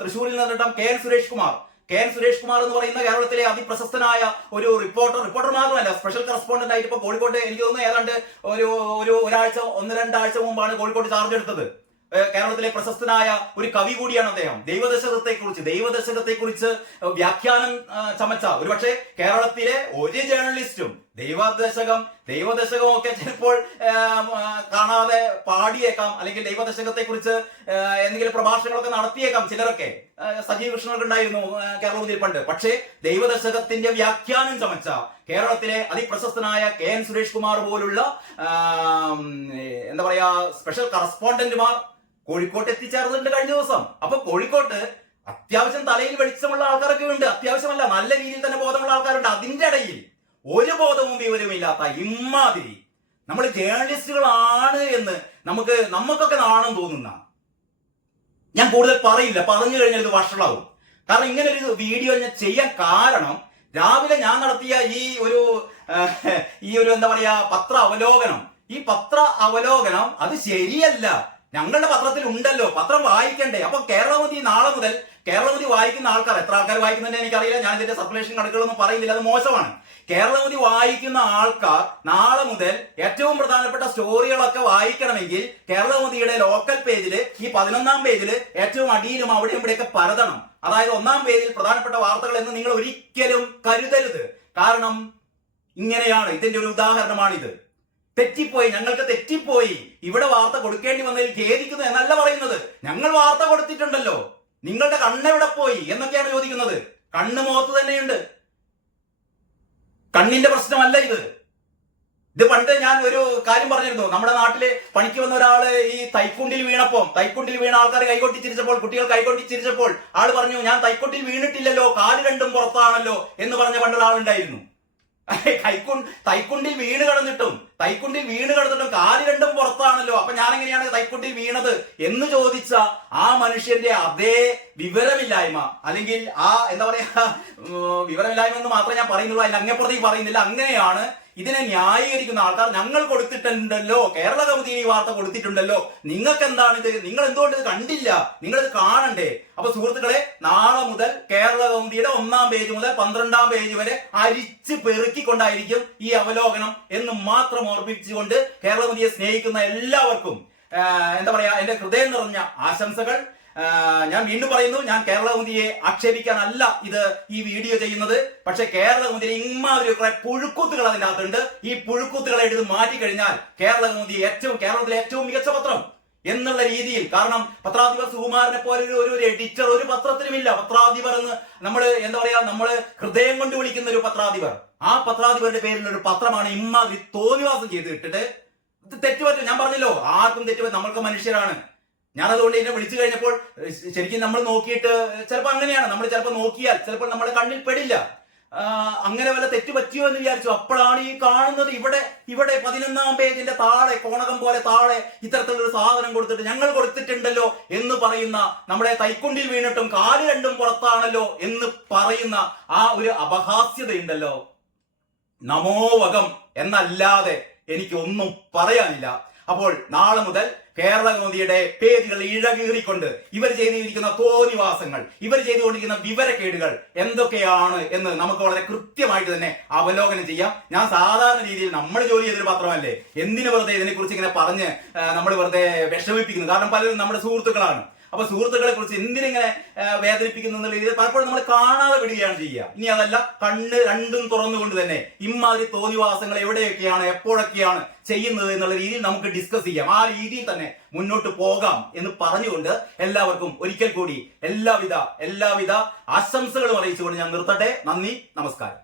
തൃശ്ശൂരിൽ നിന്നിട്ട് KN സുരേഷ് കുമാർ എന്ന് പറയുന്ന കേരളത്തിലെ അതിപ്രശസ്തനായ ഒരു റിപ്പോർട്ടർ മാത്രമല്ല, സ്പെഷ്യൽ കറസ്പോണ്ടന്റ് ആയിട്ട് ഇപ്പൊ കോഴിക്കോട്ട് എനിക്ക് തോന്നുന്നു ഏതാണ്ട് ഒരാഴ്ച 1-2 ആഴ്ച മുമ്പാണ് കോഴിക്കോട്ട് ചാർജ് എടുത്തത്. കേരളത്തിലെ പ്രശസ്തനായ ഒരു കവി കൂടിയാണ് അദ്ദേഹം. ദൈവദശകത്തെ കുറിച്ച് വ്യാഖ്യാനം ചമച്ച, ഒരുപക്ഷെ കേരളത്തിലെ ഒരു ജേർണലിസ്റ്റും ദൈവദശകം ഒക്കെ ചിലപ്പോൾ കാണാതെ പാടിയേക്കാം, അല്ലെങ്കിൽ ദൈവദശകത്തെ കുറിച്ച് എന്തെങ്കിലും പ്രഭാഷണങ്ങളൊക്കെ നടത്തിയേക്കാം ചിലരൊക്കെ. സജീവ് കൃഷ്ണനൊക്കെ ഉണ്ടായിരുന്നു കേരളത്തിൽ പണ്ട്. പക്ഷേ ദൈവദശകത്തിന്റെ വ്യാഖ്യാനം ചമച്ച കേരളത്തിലെ അതിപ്രശസ്തനായ KN സുരേഷ് കുമാർ പോലുള്ള എന്താ പറയാ സ്പെഷ്യൽ കറസ്പോണ്ടന്റുമാർ കോഴിക്കോട്ട് എത്തിച്ചേർന്നിട്ടുണ്ട് കഴിഞ്ഞ ദിവസം. അപ്പൊ കോഴിക്കോട്ട് അത്യാവശ്യം തലയിൽ വെളിച്ചമുള്ള ആൾക്കാരൊക്കെ ഉണ്ട്, അത്യാവശ്യമല്ല നല്ല രീതിയിൽ തന്നെ ബോധമുള്ള ആൾക്കാരുണ്ട്. അതിന്റെ ഇടയിൽ ഒരു ബോധവും വിവരമില്ലാത്ത ഇമ്മാതിരി നമ്മൾ ജേർണലിസ്റ്റുകളാണ് എന്ന് നമുക്കൊക്കെ നാണം തോന്നുന്ന, ഞാൻ കൂടുതൽ പറയില്ല, പറഞ്ഞു കഴിഞ്ഞാൽ ഇത് വഷളാവും. കാരണം ഇങ്ങനെ ഒരു വീഡിയോ ഞാൻ ചെയ്യാൻ കാരണം രാവിലെ ഞാൻ നടത്തിയ ഈ ഒരു എന്താ പറയാ പത്ര അവലോകനം അത് ശരിയല്ല. ഞങ്ങളുടെ പത്രത്തിൽ ഉണ്ടല്ലോ, പത്രം വായിക്കണ്ടേ? അപ്പൊ കേരളമതി നാളെ മുതൽ കേരളമതി വായിക്കുന്ന ആൾക്കാർ, എത്ര ആൾക്കാർ വായിക്കുന്നതിന് എനിക്കറിയില്ല, ഞാൻ ഇതിന്റെ സർക്കുലേഷൻ കണക്കുകളൊന്നും പറയുന്നില്ല, അത് മോശമാണ്. കേരളമതി വായിക്കുന്ന ആൾക്കാർ നാളെ മുതൽ ഏറ്റവും പ്രധാനപ്പെട്ട സ്റ്റോറികളൊക്കെ വായിക്കണമെങ്കിൽ കേരളമതിയുടെ ലോക്കൽ പേജില് ഈ 11-ാം പേജില് ഏറ്റവും അടിയിലും അവിടെയും ഇവിടെയൊക്കെ പരതണം. അതായത് 1-ാം പേജിൽ പ്രധാനപ്പെട്ട വാർത്തകൾ എന്ന് നിങ്ങൾ ഒരിക്കലും കരുതരുത്. കാരണം ഇങ്ങനെയാണ്, ഇതിന്റെ ഒരു ഉദാഹരണമാണിത്. ഞങ്ങൾക്ക് തെറ്റിപ്പോയി, ഇവിടെ വാർത്ത കൊടുക്കേണ്ടി വന്നതിൽ ഖേദിക്കുന്നു എന്നല്ല പറയുന്നത്. ഞങ്ങൾ വാർത്ത കൊടുത്തിട്ടുണ്ടല്ലോ, നിങ്ങളുടെ കണ്ണെവിടെ പോയി എന്നൊക്കെയാണ് ചോദിക്കുന്നത്. കണ്ണ് മുഖത്ത് തന്നെയുണ്ട്, കണ്ണിന്റെ പ്രശ്നമല്ല ഇത്. പണ്ട് ഞാൻ ഒരു കാര്യം പറഞ്ഞിരുന്നു. നമ്മുടെ നാട്ടില് പണിക്ക് വന്ന ഒരാള് ഈ തൈക്കുണ്ടിൽ വീണ ആൾക്കാർ കുട്ടികൾ കൈകൊട്ടിച്ചിരിച്ചപ്പോൾ ആള് പറഞ്ഞു, ഞാൻ തൈക്കുണ്ടിൽ വീണിട്ടില്ലല്ലോ, കാല് രണ്ടും പുറത്താണല്ലോ എന്ന് പറഞ്ഞ പണ്ടൊരാളുണ്ടായിരുന്നു. തൈക്കുണ്ടിൽ വീണ് കിടന്നിട്ടും തൈക്കുണ്ടിൽ വീണ് കിടന്നിട്ടും കാല് രണ്ടും പുറത്താണല്ലോ, അപ്പൊ ഞാൻ എങ്ങനെയാണ് തൈക്കുണ്ടിൽ വീണത് എന്ന് ചോദിച്ച ആ മനുഷ്യന്റെ അതേ വിവരമില്ലായ്മ, അല്ലെങ്കിൽ ആ എന്താ പറയാ വിവരമില്ലായ്മ എന്ന് മാത്രമേ ഞാൻ പറയുന്നുള്ളൂ, അതിൽ അങ്ങേപ്പുറത്തേക്ക് പറയുന്നില്ല. അങ്ങനെയാണ് ഇതിനെ ന്യായീകരിക്കുന്ന ആൾക്കാർ. ഞങ്ങൾ കൊടുത്തിട്ടുണ്ടല്ലോ, കേരള കൗമുദി ഈ വാർത്ത കൊടുത്തിട്ടുണ്ടല്ലോ, നിങ്ങൾക്ക് എന്താണിത്, നിങ്ങൾ എന്തുകൊണ്ട് ഇത് കണ്ടില്ല, നിങ്ങളിത് കാണണ്ടേ? അപ്പൊ സുഹൃത്തുക്കളെ, നാളെ മുതൽ കേരള കൗമുദിയുടെ 1-ാം പേജ് മുതൽ 12-ാം പേജ് വരെ അരിച്ച് പെറുക്കിക്കൊണ്ടായിരിക്കും ഈ അവലോകനം എന്ന് മാത്രം ഓർമ്മിപ്പിച്ചുകൊണ്ട് കേരള കൗമുദിയെ സ്നേഹിക്കുന്ന എല്ലാവർക്കും എന്താ പറയാ എന്റെ ഹൃദയം നിറഞ്ഞ ആശംസകൾ. ഞാൻ വീണ്ടും പറയുന്നു, ഞാൻ കേരള കൗമുദിയെ ആക്ഷേപിക്കാനല്ല ഇത് ഈ വീഡിയോ ചെയ്യുന്നത്. പക്ഷെ കേരള കൗമുദിയിലെ ഇമാതിരി കുറെ പുഴുക്കുത്തുകൾ അതിൻ്റെ അകത്തുണ്ട്. ഈ പുഴുക്കുത്തുകളെ എടുത്ത് മാറ്റിക്കഴിഞ്ഞാൽ കേരള കൗമുദി കേരളത്തിലെ ഏറ്റവും മികച്ച പത്രം എന്നുള്ള രീതിയിൽ. കാരണം പത്രാധിപർ സുകുമാരനെ പോലെ ഒരു എഡിറ്റർ ഒരു പത്രത്തിനുമില്ല. പത്രാധിപർ എന്ന് എന്താ പറയാ നമ്മള് ഹൃദയം കൊണ്ട് വിളിക്കുന്ന ഒരു പത്രാധിപർ. ആ പത്രാധിപരുടെ പേരിലുള്ള ഒരു പത്രമാണ് ഇമാതിരി തോന്നിവാസം ചെയ്തിട്ടിട്ട് ഇത് തെറ്റുപറ്റും. ഞാൻ പറഞ്ഞല്ലോ, ആർക്കും തെറ്റുപറ്റും, നമ്മൾക്ക് മനുഷ്യരാണ്. ഞാനതുകൊണ്ട് എന്നെ വിളിച്ചു കഴിഞ്ഞപ്പോൾ ശരിക്കും നമ്മൾ നോക്കിയിട്ട് ചിലപ്പോൾ അങ്ങനെയാണ്, നമ്മൾ ചിലപ്പോൾ നോക്കിയാൽ ചിലപ്പോൾ നമ്മുടെ കണ്ണിൽ പെടില്ല. അങ്ങനെ വല്ല തെറ്റു പറ്റിയോ എന്ന് വിചാരിച്ചു. അപ്പോഴാണ് ഈ കാണുന്നത് ഇവിടെ 11-ാം പേജിന്റെ താഴെ കോണകം പോലെ താഴെ ഇത്തരത്തിലൊരു സാധനം കൊടുത്തിട്ട് ഞങ്ങൾ കൊടുത്തിട്ടുണ്ടല്ലോ എന്ന് പറയുന്ന, നമ്മുടെ തൈക്കുണ്ടിൽ വീണിട്ടും കാല് രണ്ടും പുറത്താണല്ലോ എന്ന് പറയുന്ന ആ ഒരു അപഹാസ്യതയുണ്ടല്ലോ. നമോവകം എന്നല്ലാതെ എനിക്കൊന്നും പറയാനില്ല. അപ്പോൾ നാളെ മുതൽ കേരള കൗമുദിയുടെ പേജുകൾ ഇഴകീറിക്കൊണ്ട് ഇവർ ചെയ്തിരിക്കുന്ന തോന്നിവാസങ്ങൾ, ഇവർ ചെയ്തുകൊണ്ടിരിക്കുന്ന വിവരക്കേടുകൾ എന്തൊക്കെയാണ് എന്ന് നമുക്ക് വളരെ കൃത്യമായിട്ട് തന്നെ അവലോകനം ചെയ്യാം. ഞാൻ സാധാരണ രീതിയിൽ നമ്മൾ ജോലി ചെയ്തൊരു പത്രമല്ലേ, എന്തിനു വെറുതെ ഇതിനെക്കുറിച്ച് ഇങ്ങനെ പറഞ്ഞ് നമ്മൾ വെറുതെ വിഷമിപ്പിക്കുന്നു? കാരണം പലരും നമ്മുടെ സുഹൃത്തുക്കളാണ്. അപ്പൊ സുഹൃത്തുക്കളെ കുറിച്ച് എന്തിനിങ്ങനെ വേദനിപ്പിക്കുന്നു എന്നുള്ള രീതിയിൽ പലപ്പോഴും നമ്മൾ കാണാതെ വിടുകയാണ് ചെയ്യുക. ഇനി അതല്ല, കണ്ണ് രണ്ടും തുറന്നുകൊണ്ട് തന്നെ ഇമാതിരി തോന്നിവാസങ്ങൾ എവിടെയൊക്കെയാണ് എപ്പോഴൊക്കെയാണ് ചെയ്യുന്നത് എന്നുള്ള രീതിയിൽ നമുക്ക് ഡിസ്കസ് ചെയ്യാം. ആ രീതിയിൽ തന്നെ മുന്നോട്ട് പോകാം എന്ന് പറഞ്ഞുകൊണ്ട് എല്ലാവർക്കും ഒരിക്കൽ കൂടി എല്ലാവിധ ആശംസകളും അറിയിച്ചുകൊണ്ട് ഞാൻ നിർത്തട്ടെ. നന്ദി, നമസ്കാരം.